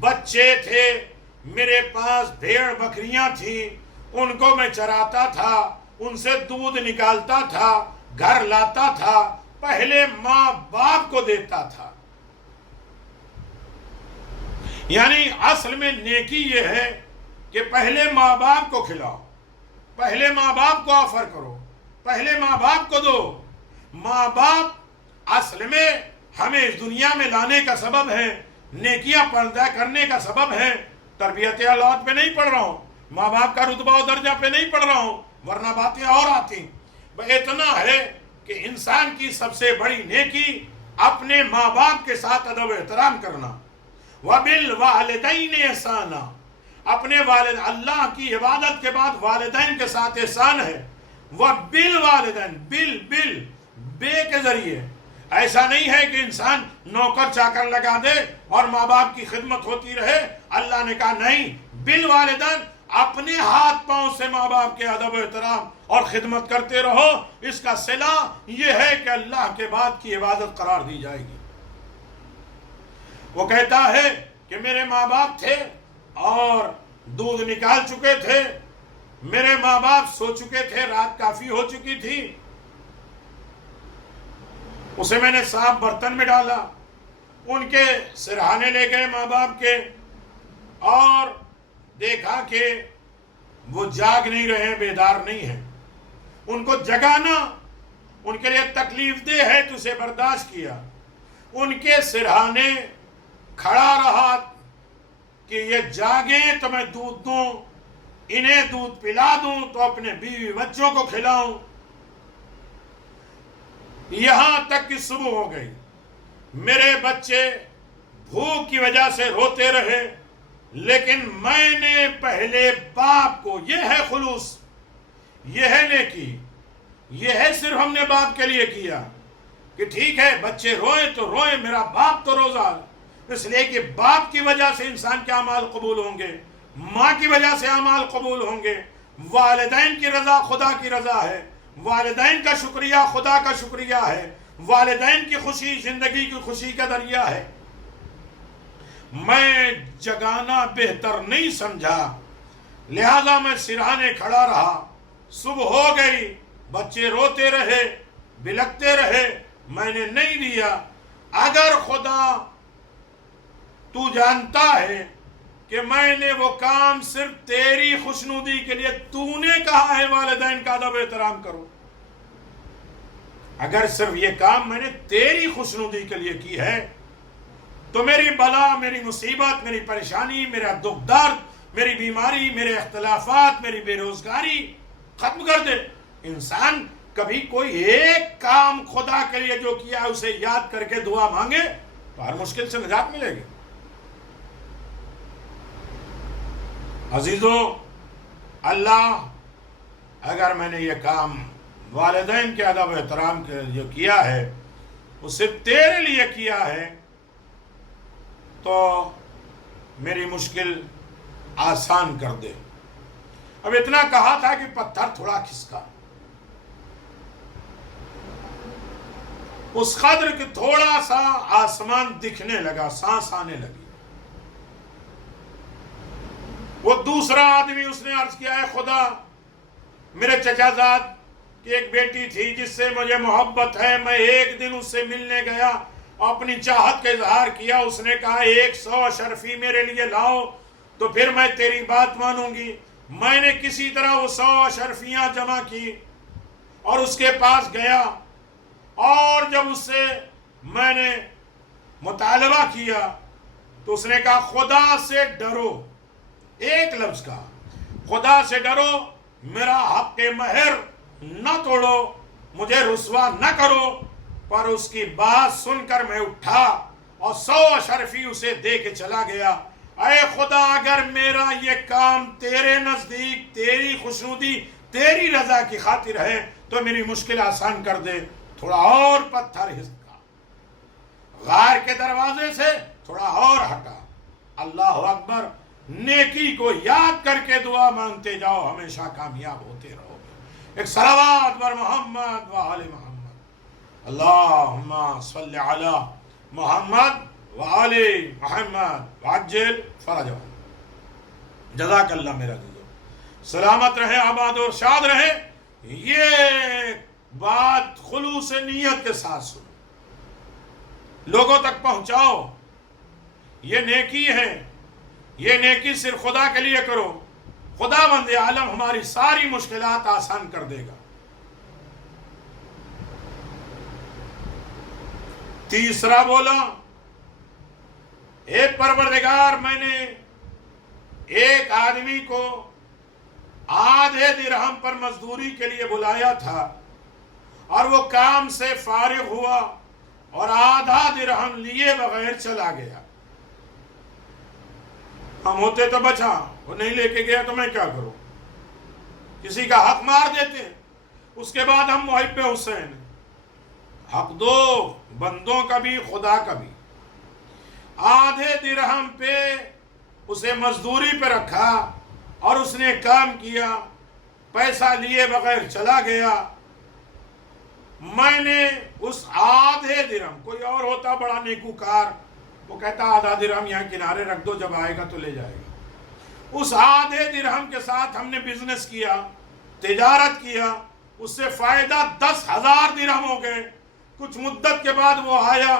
بچے تھے، میرے پاس بھیڑ بکریاں تھیں، ان کو میں چراتا تھا، ان سے دودھ نکالتا تھا، گھر لاتا تھا، پہلے ماں باپ کو دیتا تھا. یعنی اصل میں نیکی یہ ہے کہ پہلے ماں باپ کو کھلاؤ، پہلے ماں باپ کو آفر کرو، پہلے ماں باپ کو دو. ماں باپ اصل میں ہمیں اس دنیا میں لانے کا سبب ہے، نیکیاں پیدا کرنے کا سبب ہے. تربیت اولاد پہ نہیں پڑھ رہا ہوں، ماں باپ کا رتبہ و درجہ پہ نہیں پڑھ رہا ہوں، ورنہ باتیں اور آتی. اتنا ہے کہ انسان کی سب سے بڑی نیکی اپنے ماں باپ کے ساتھ ادب و احترام کرنا. وَبِالْوَالِدَيْنِ احسانا، اپنے والد، اللہ کی عبادت کے بعد والدین کے ساتھ احسان ہے. وَبِالْوَالِدَيْنِ، بل بے کے ذریعے. ایسا نہیں ہے کہ انسان نوکر چاکر لگا دے اور ماں باپ کی خدمت ہوتی رہے. اللہ نے کہا نہیں، بالوالدین، اپنے ہاتھ پاؤں سے ماں باپ کے ادب و احترام اور خدمت کرتے رہو. اس کا صلہ یہ ہے کہ اللہ کے بعد کی عبادت قرار دی جائے گی. وہ کہتا ہے کہ میرے ماں باپ تھے اور دودھ نکال چکے تھے، میرے ماں باپ سو چکے تھے، رات کافی ہو چکی تھی، اسے میں نے صاف برتن میں ڈالا، ان کے سرہانے لے گئے ماں باپ کے، اور دیکھا کہ وہ جاگ نہیں رہے، بیدار نہیں ہیں. ان کو جگانا ان کے لیے تکلیف دہ ہے تو اسے برداشت کیا. ان کے سرہانے کھڑا رہا کہ یہ جاگیں تو میں دودھ دوں، انہیں دودھ پلا دوں تو اپنے بیوی بچوں کو کھلاؤں. یہاں تک کہ صبح ہو گئی. میرے بچے بھوک کی وجہ سے روتے رہے، لیکن میں نے پہلے باپ کو، یہ ہے خلوص، یہ ہے نیکی، یہ ہے صرف ہم نے باپ کے لیے کیا کہ ٹھیک ہے بچے روئے تو روئے، میرا باپ تو روزہ. اس لیے کہ باپ کی وجہ سے انسان کے اعمال قبول ہوں گے، ماں کی وجہ سے اعمال قبول ہوں گے. والدین کی رضا خدا کی رضا ہے، والدین کا شکریہ خدا کا شکریہ ہے، والدین کی خوشی زندگی کی خوشی کا ذریعہ ہے. میں جگانا بہتر نہیں سمجھا، لہذا میں سرہانے کھڑا رہا. صبح ہو گئی، بچے روتے رہے، بلکتے رہے، میں نے نہیں دیا. اگر خدا تو جانتا ہے کہ میں نے وہ کام صرف تیری خوشنودی کے لیے، تو نے کہا ہے والدین کا ادب احترام کرو، اگر صرف یہ کام میں نے تیری خوشنودی کے لیے کی ہے تو میری بلا، میری مصیبت، میری پریشانی، میرا دکھ درد، میری بیماری، میرے اختلافات، میری بے روزگاری ختم کر دے. انسان کبھی کوئی ایک کام خدا کے لیے جو کیا اسے یاد کر کے دعا مانگے تو ہر مشکل سے نجات ملے گی. عزیزو، اللہ اگر میں نے یہ کام والدین کے ادب و احترام کے جو کیا ہے وہ صرف تیرے لیے کیا ہے تو میری مشکل آسان کر دے. اب اتنا کہا تھا کہ پتھر تھوڑا کھسکا، اس قدر کہ تھوڑا سا آسمان دکھنے لگا، سانس آنے لگی. وہ دوسرا آدمی اس نے عرض کیا ہے خدا میرے چچا زاد کی ایک بیٹی تھی جس سے مجھے محبت ہے، میں ایک دن اس سے ملنے گیا، اپنی چاہت کا اظہار کیا، اس نے کہا 100 اشرفی میرے لیے لاؤ تو پھر میں تیری بات مانوں گی۔ میں نے کسی طرح وہ 100 اشرفیاں جمع کی اور اس کے پاس گیا، اور جب اس سے میں نے مطالبہ کیا تو اس نے کہا خدا سے ڈرو، ایک لفظ کہا، خدا سے ڈرو، میرا حق مہر نہ توڑو، مجھے رسوا نہ کرو۔ پر اس کی بات سن کر میں اٹھا اور 100 اشرفی اسے دے کے چلا گیا۔ اے خدا، اگر میرا یہ کام تیرے نزدیک تیری خوشنودی، تیری رضا کی خاطر ہے تو میری مشکل آسان کر دے۔ تھوڑا اور پتھر ہسکا، غار کے دروازے سے تھوڑا اور ہٹا۔ اللہ اکبر، نیکی کو یاد کر کے دعا مانگتے جاؤ، ہمیشہ کامیاب ہوتے رہو گے۔ ایک صلوات بر محمد و آل محمد، اللہم صلی علی محمد و آل محمد وعجل فرجہم۔ جزاک اللہ میرا دیدو، سلامت رہے، آباد و شاد رہے۔ یہ بات خلوص نیت کے ساتھ سنو، لوگوں تک پہنچاؤ۔ یہ نیکی ہے، یہ نیکی صرف خدا کے لیے کرو، خدا بند عالم ہماری ساری مشکلات آسان کر دے گا۔ تیسرا بولا، اے پروردگار، میں نے ایک آدمی کو آدھے درہم پر مزدوری کے لیے بلایا تھا اور وہ کام سے فارغ ہوا اور آدھا درہم لیے بغیر چلا گیا۔ ہم ہوتے تو بچا، وہ نہیں لے کے گیا تو میں کیا کروں؟ کسی کا حق مار دیتے، اس کے بعد ہم محب حسین، حق دو بندوں کا بھی خدا کا بھی۔ آدھے درہم پہ اسے مزدوری پہ رکھا اور اس نے کام کیا، پیسہ لیے بغیر چلا گیا۔ میں نے اس آدھے درہم، کوئی اور ہوتا بڑا نیکوکار، وہ کہتا آدھا درہم یہاں کنارے رکھ دو، جب آئے گا تو لے جائے گا۔ اس آدھے درہم کے ساتھ ہم نے بزنس کیا، تجارت کیا، اس سے فائدہ 10,000 درہم ہو گئے۔ کچھ مدت کے بعد وہ آیا،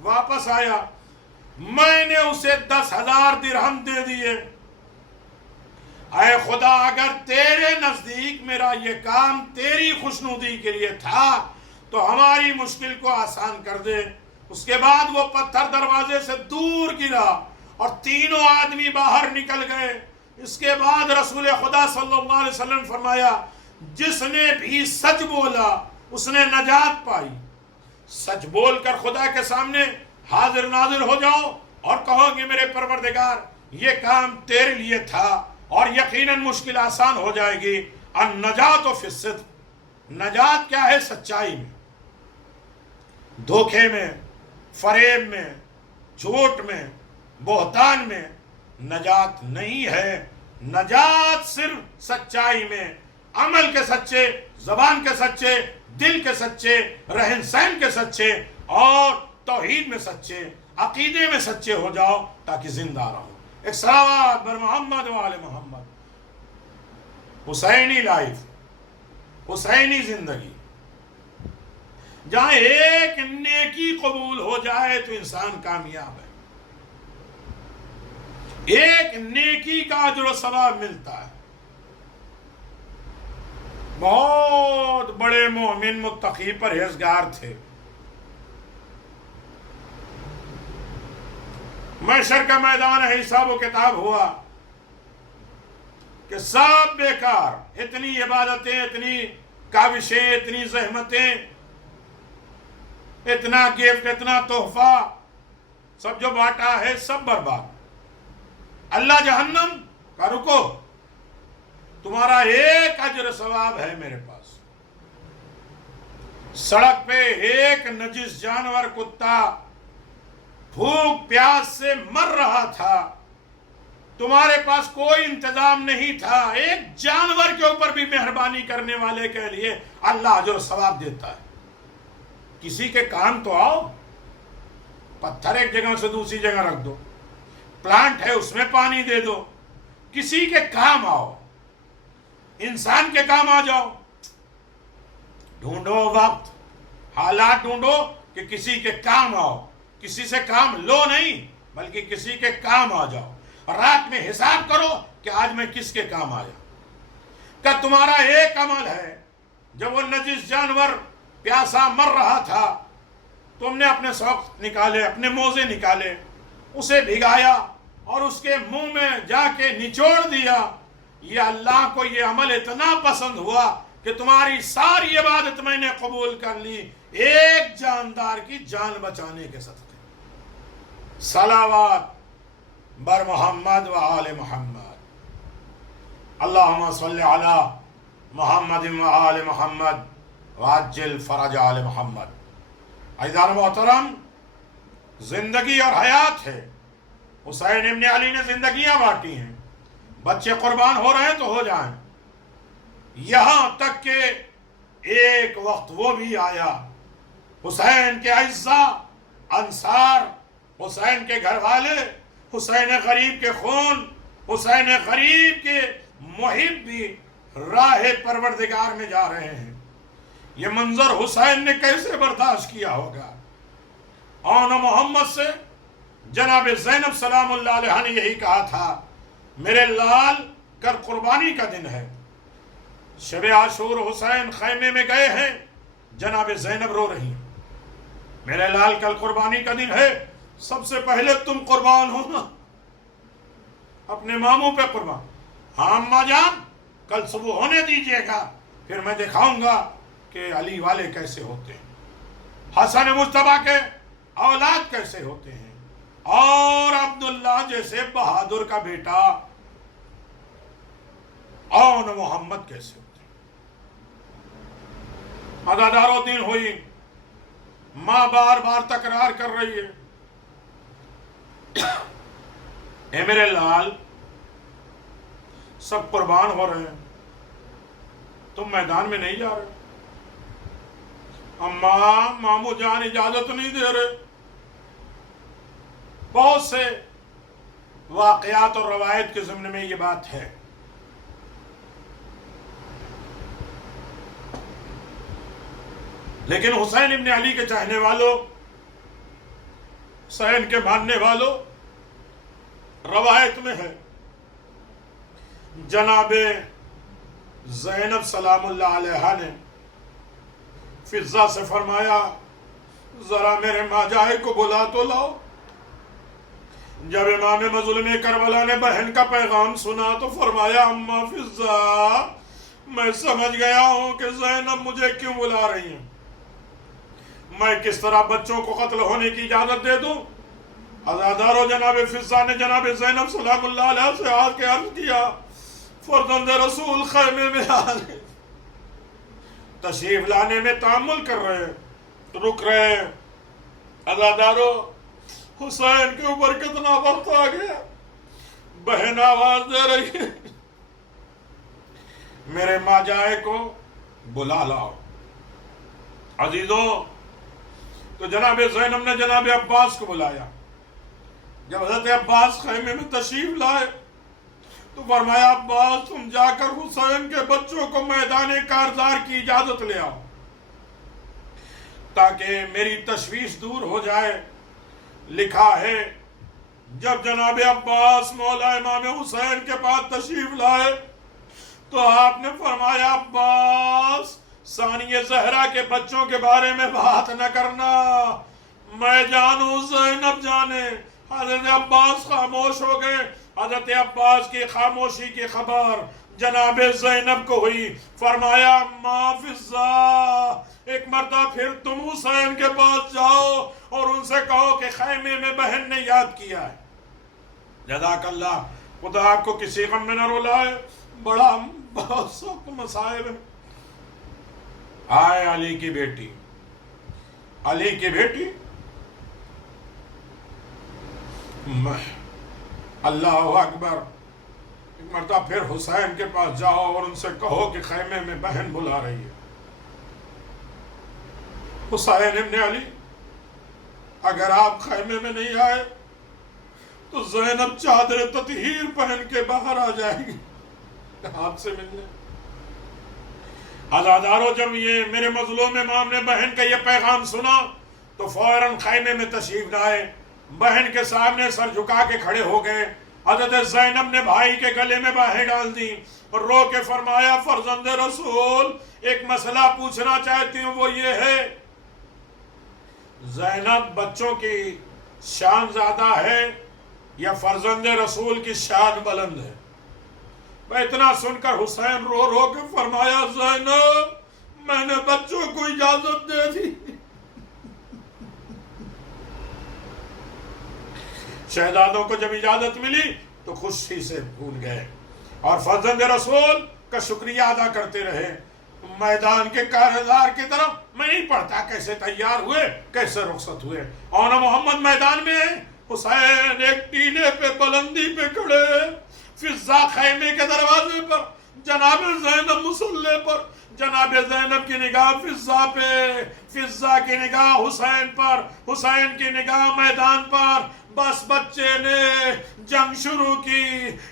واپس آیا، میں نے اسے 10,000 درہم دے دیے۔ اے خدا، اگر تیرے نزدیک میرا یہ کام تیری خوشنودی کے لیے تھا تو ہماری مشکل کو آسان کر دے۔ اس کے بعد وہ پتھر دروازے سے دور گرا اور تینوں آدمی باہر نکل گئے۔ اس کے بعد رسول خدا صلی اللہ علیہ وسلم فرمایا، جس نے بھی سچ بولا اس نے نجات پائی۔ سچ بول کر خدا کے سامنے حاضر ناظر ہو جاؤ اور کہو گے میرے پروردگار یہ کام تیرے لیے تھا، اور یقیناً مشکل آسان ہو جائے گی۔ النجات فی الصدق، نجات کیا ہے؟ سچائی میں، دھوکے میں، فریب میں، جھوٹ میں، بہتان میں نجات نہیں ہے۔ نجات صرف سچائی میں، عمل کے سچے، زبان کے سچے، دل کے سچے، رہن سہن کے سچے اور توحید میں سچے، عقیدے میں سچے ہو جاؤ تاکہ زندہ رہو۔ ایک صلوات بر محمد و آل محمد۔ حسینی لائف، حسینی زندگی، جہاں ایک نیکی قبول ہو جائے تو انسان کامیاب ہے، ایک نیکی کا اجر و ثواب ملتا ہے۔ بہت بڑے مومن متقی پرہیزگار تھے، محشر کا میدان ہے، حساب و کتاب ہوا کہ سب بیکار، اتنی عبادتیں، اتنی کاوشیں، اتنی زحمتیں، اتنا گفٹ، اتنا تحفہ، سب جو بانٹا ہے سب برباد۔ اللہ جہنم کا رکو، تمہارا ایک اجر ثواب ہے میرے پاس۔ سڑک پہ ایک نجس جانور کتا بھوک پیاس سے مر رہا تھا، تمہارے پاس کوئی انتظام نہیں تھا، ایک جانور کے اوپر بھی مہربانی کرنے والے کے لیے اللہ اجر و ثواب دیتا ہے۔ کسی کے کام تو آؤ، پتھر ایک جگہ سے دوسری جگہ رکھ دو، پلانٹ ہے اس میں پانی دے دو، کسی کے کام آؤ۔ انسان کے کام آ جاؤ. ڈھونڈو وقت، حالات ڈھونڈو کہ کسی کے کام آؤ. کسی سے کام لو نہیں، بلکہ کسی کے کام آ جاؤ. رات میں حساب کرو کہ آج میں کس کے کام آیا. کہ تمہارا ایک عمل ہے. جب وہ نجس جانور پیاسا مر رہا تھا، تم نے اپنے سوخت نکالے، اپنے موزے نکالے، اسے بھگایا اور اس کے منہ میں جا کے نچوڑ دیا. یہ اللہ کو یہ عمل اتنا پسند ہوا کہ تمہاری ساری عبادت میں نے قبول کر لی، ایک جاندار کی جان بچانے کے صدقے. صلوات بر محمد و آل محمد. اللہم صلی علی محمد و آل محمد وعجل فرج آل محمد. عزیزان محترم، زندگی اور حیات ہے. حسین ابن علی نے زندگیاں بانٹی ہیں. بچے قربان ہو رہے ہیں تو ہو جائیں، یہاں تک کہ ایک وقت وہ بھی آیا، حسین کے اعزاء، انصار، حسین کے گھر والے، حسین غریب کے خون، حسین غریب کے محب بھی راہ پروردگار میں جا رہے ہیں. یہ منظر حسین نے کیسے برداشت کیا ہوگا؟ آن محمد سے جناب زینب سلام اللہ علیہ نے یہی کہا تھا، میرے لال کل قربانی کا دن ہے. شب عاشور حسین خیمے میں گئے ہیں، جناب زینب رو رہی ہیں، میرے لال کل قربانی کا دن ہے، سب سے پہلے تم قربان ہونا، اپنے ماموں پہ قربان. ہاں اماں جان، کل صبح ہونے دیجئے گا، پھر میں دکھاؤں گا کہ علی والے کیسے ہوتے ہیں، حسن مجتبیٰ کے اولاد کیسے ہوتے ہیں، اور عبداللہ جیسے بہادر کا بیٹا آن محمد کیسے ہوتے ہیں. عزادارو دن ہوئی، ماں بار بار تکرار کر رہی ہے، اے میرے لال سب قربان ہو رہے ہیں، تم میدان میں نہیں جا رہے. اماں مامو جان اجازت نہیں دے رہے. بہت سے واقعات اور روایت کے ضمن میں یہ بات ہے. لیکن حسین ابن علی کے چاہنے والوں، حسین کے ماننے والوں، روایت میں ہے جناب زینب سلام اللہ علیہ نے فضہ سے فرمایا، ذرا میرے ماجائے کو بلا تو لاؤ. جب امام مظلوم کربلا نے بہن کا پیغام سنا تو فرمایا، اماں فضہ میں سمجھ گیا ہوں کہ زینب مجھے کیوں بلا رہی ہیں، میں کس طرح بچوں کو قتل ہونے کی اجازت دے دوں. عزادارو جناب فضہ نے جناب زینب سلام اللہ علیہ سے آ کے عرض کیا، فرزند رسول خیمے میں آ رہے، تشریف لانے میں تعامل کر رہے، رک رہے. عزادارو حسین کے اوپر کتنا وقت آ گیا. بہن آواز دے رہی ہے، میرے ماجائے کو بلا لاؤ. عزیزو، تو جناب زینب نے جناب عباس کو بلایا. جب حضرت عباس خیمے میں تشریف لائے تو فرمایا، عباس تم جا کر حسین کے بچوں کو میدان کارزار کی اجازت لے آؤ تاکہ میری تشویش دور ہو جائے. لکھا ہے جب جناب عباس مولا امام حسین کے پاس تشریف لائے تو آپ نے فرمایا، عباس ثانی زہرا کے بچوں کے بارے میں بات نہ کرنا، میں جانوں زینب جانے. حضرت عباس خاموش ہو گئے. حضرت عباس کی خاموشی کی خبر جناب زینب کو ہوئی. فرمایا، اماں فضہ ایک مرتبہ پھر تم حسین کے پاس جاؤ اور ان سے کہو کہ خیمے میں بہن نے یاد کیا ہے. جزاک اللہ، خدا آپ کو کسی غم میں نہ رلائے. بہت سخت مصائب ہے. آئے علی کی بیٹی، علی کی بیٹی، اللہ اکبر. ایک مرتبہ پھر حسین کے پاس جاؤ اور ان سے کہو کہ خیمے میں بہن بلا رہی ہے. حسین ابن علی، اگر آپ خیمے میں نہیں آئے تو زینب چادر تطہیر پہن کے باہر آ جائے گی آپ سے ملنے. عزادارو جب یہ میرے مظلوم امام نے بہن کا یہ پیغام سنا تو فوراً خیمے میں تشریف لائے، بہن کے سامنے سر جھکا کے کھڑے ہو گئے۔ حضرت زینب نے بھائی کے گلے میں باہیں ڈال دی اور رو کے فرمایا فرزند رسول ایک مسئلہ پوچھنا چاہتی ہوں، وہ یہ ہے زینب بچوں کی شان زیادہ ہے یا فرزند رسول کی شان بلند ہے؟ میں اتنا سن کر حسین رو رو کے فرمایا زینب میں نے بچوں کو اجازت دے دی۔ شہزادوں کو جب اجازت ملی تو خوشی سے بھول گئے اور فرزند رسول کا شکریہ ادا کرتے رہے۔ میدان کے کارزار کی طرف میں نہیں پڑھتا کیسے تیار ہوئے، کیسے رخصت ہوئے۔ اونا محمد میدان میں حسین ایک ٹیلے پہ بلندی پہ کھڑے، فضا خیمے کے دروازے پر، جناب زینب مصلی پر، جناب زینب کی نگاہ فضا پہ، فضا کی نگاہ حسین پر، حسین کی نگاہ میدان پر۔ بس بچے نے جنگ شروع کی،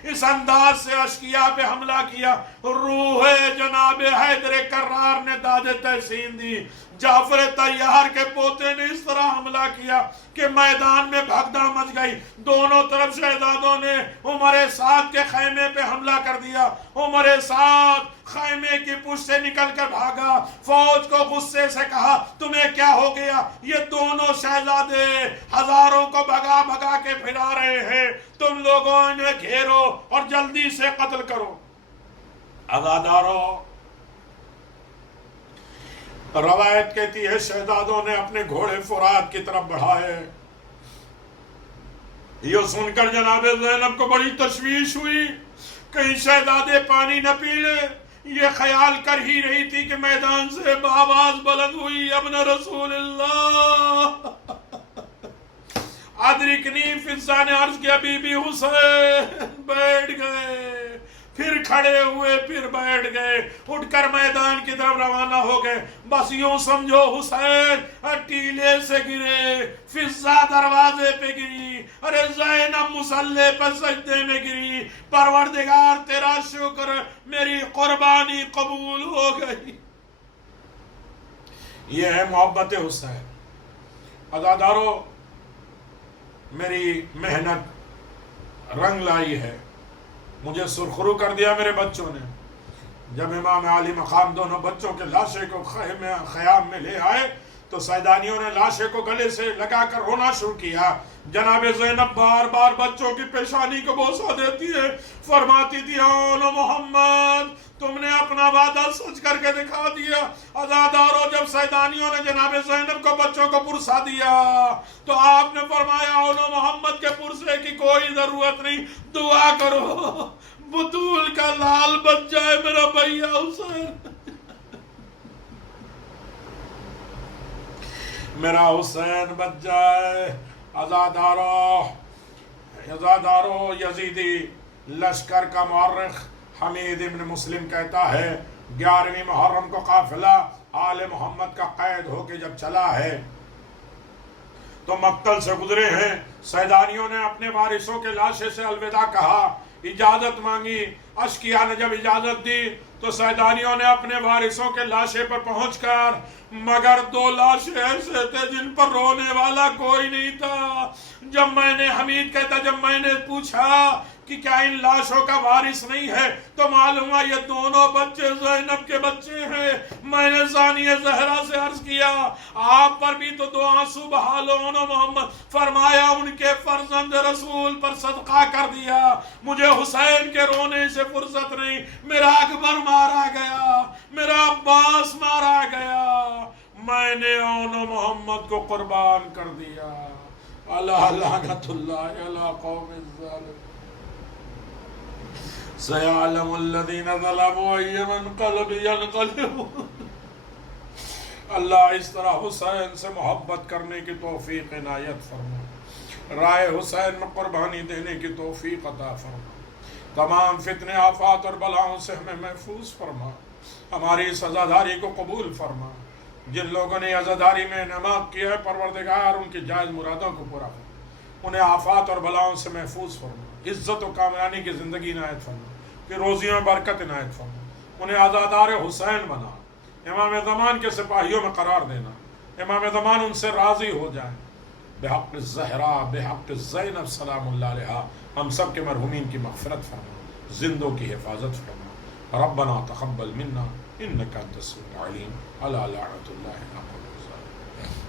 اس انداز سے اشقیاء پہ حملہ کیا۔ روح جناب حیدر کرار نے داد تحسین دی، جعفر طیار کے پوتے نے اس طرح حملہ کیا کہ میدان میں بھگدڑ مچ گئی۔ دونوں طرف شہزادوں نے عمر سعد کے خیمے پہ حملہ کر دیا۔ عمر سعد خیمے کی پشت سے نکل کر بھاگا، فوج کو غصے سے کہا تمہیں کیا ہو گیا؟ یہ دونوں شہزادے ہزاروں کو بھگا بھگا کے پھرا رہے ہیں، تم لوگوں انہیں گھیرو اور جلدی سے قتل کرو۔ عزادارو روایت کہتی ہے شہزادوں نے اپنے گھوڑے فرات کی طرف بڑھائے۔ یہ سن کر جناب زینب کو بڑی تشویش ہوئی، کہیں شہزادے پانی نہ پی لے۔ یہ خیال کر ہی رہی تھی کہ میدان سے آواز بلند ہوئی ابن رسول اللہ ادرکنی۔ فضا نے عرض کیا بی بی حسین۔ بیٹھ گئے، پھر کھڑے ہوئے، پھر بیٹھ گئے، اٹھ کر میدان کی طرف روانہ ہو گئے۔ بس یوں سمجھو حسین ٹیلے سے گرے، فضا دروازے پہ گری، ارے زینب مصلی پر سجدے میں گری۔ پروردگار تیرا شکر، میری قربانی قبول ہو گئی۔ یہ ہے محبت حسین۔ عزادارو میری محنت رنگ لائی ہے، مجھے سرخرو کر دیا میرے بچوں نے۔ جب امام عالی مقام دونوں بچوں کے لاشے کو خیام میں لے آئے تو سیدانیوں نے لاشے کو گلے سے لگا کر رونا شروع کیا۔ جناب زینب بار بار بچوں کی پیشانی کو بوسہ دیتی ہے، فرماتی تھی اونا محمد تم نے اپنا وعدہ سچ کر کے دکھا دیا۔ عزادارو جب سیدانیوں نے جناب زینب کو بچوں کو پرسا دیا تو آپ نے فرمایا اونا محمد کے پرسے کی کوئی ضرورت نہیں، دعا کرو بطول کا لال بچ جائے میرا بھیا حسین، میرا حسین بچ جائے۔ عزادارو یزیدی لشکر کا مورخ حمید ابن مسلم کہتا ہے 11ویں محرم کو قافلہ آل محمد کا قید ہو کے جب چلا ہے تو مقتل سے گزرے ہیں۔ سیدانیوں نے اپنے وارثوں کے لاشے سے الوداع کہا، اجازت مانگی۔ اشقیاء نے جب اجازت دی تو سیدانیوں نے اپنے وارثوں کے لاشے پر پہنچ کر، مگر 2 لاشیں ایسے تھے جن پر رونے والا کوئی نہیں تھا۔ جب میں نے حمید کہتا جب میں نے پوچھا کہ کیا ان لاشوں کا وارث نہیں ہے تو معلوم ہوا یہ دونوں بچے زینب کے بچے ہیں۔ میں نے ثانیہ زہرا سے عرض کیا آپ پر بھی تو 2 آنسو بہا لو اونا محمد، فرمایا ان کے فرزند رسول پر صدقہ کر دیا، مجھے حسین کے رونے سے فرصت نہیں۔ میرا اکبر مارا گیا، میرا عباس مارا گیا، میں نے اونا محمد کو قربان کر دیا۔ اللہ لعنت اللہ علی قوم الظالمین۔ سَيَعْلَمُ الَّذِينَ ظَلَمُوا أَيَّ مُنْقَلَبٍ يَنْقَلِبُونَ۔ اللہ اس طرح حسین سے محبت کرنے کی توفیق عنایت فرما، رائے حسین میں قربانی دینے کی توفیق عطا فرما، تمام فتنے آفات اور بلاؤں سے ہمیں محفوظ فرما، ہماری اس عزاداری کو قبول فرما۔ جن لوگوں نے عزاداری میں انعامات کیا ہے پروردگار ان کی جائز مرادوں کو پورا فرما، انہیں آفات اور بلاؤں سے محفوظ فرما، عزت و کامرانی کی زندگی عنایت فرما، کہ روزیوں میں برکت عنایت فرما، انہیں عزادار حسین بنا، امام زمان کے سپاہیوں میں قرار دینا، امام زمان ان سے راضی ہو جائے، بحق الزہرا بحق زینب سلام اللہ علیہا ہم سب کے مرحومین کی مغفرت فرما، زندوں کی حفاظت فرما۔ ربنا تقبل منا انک انت السمیع العلیم، الا لعنۃ اللہ علی الظالمین۔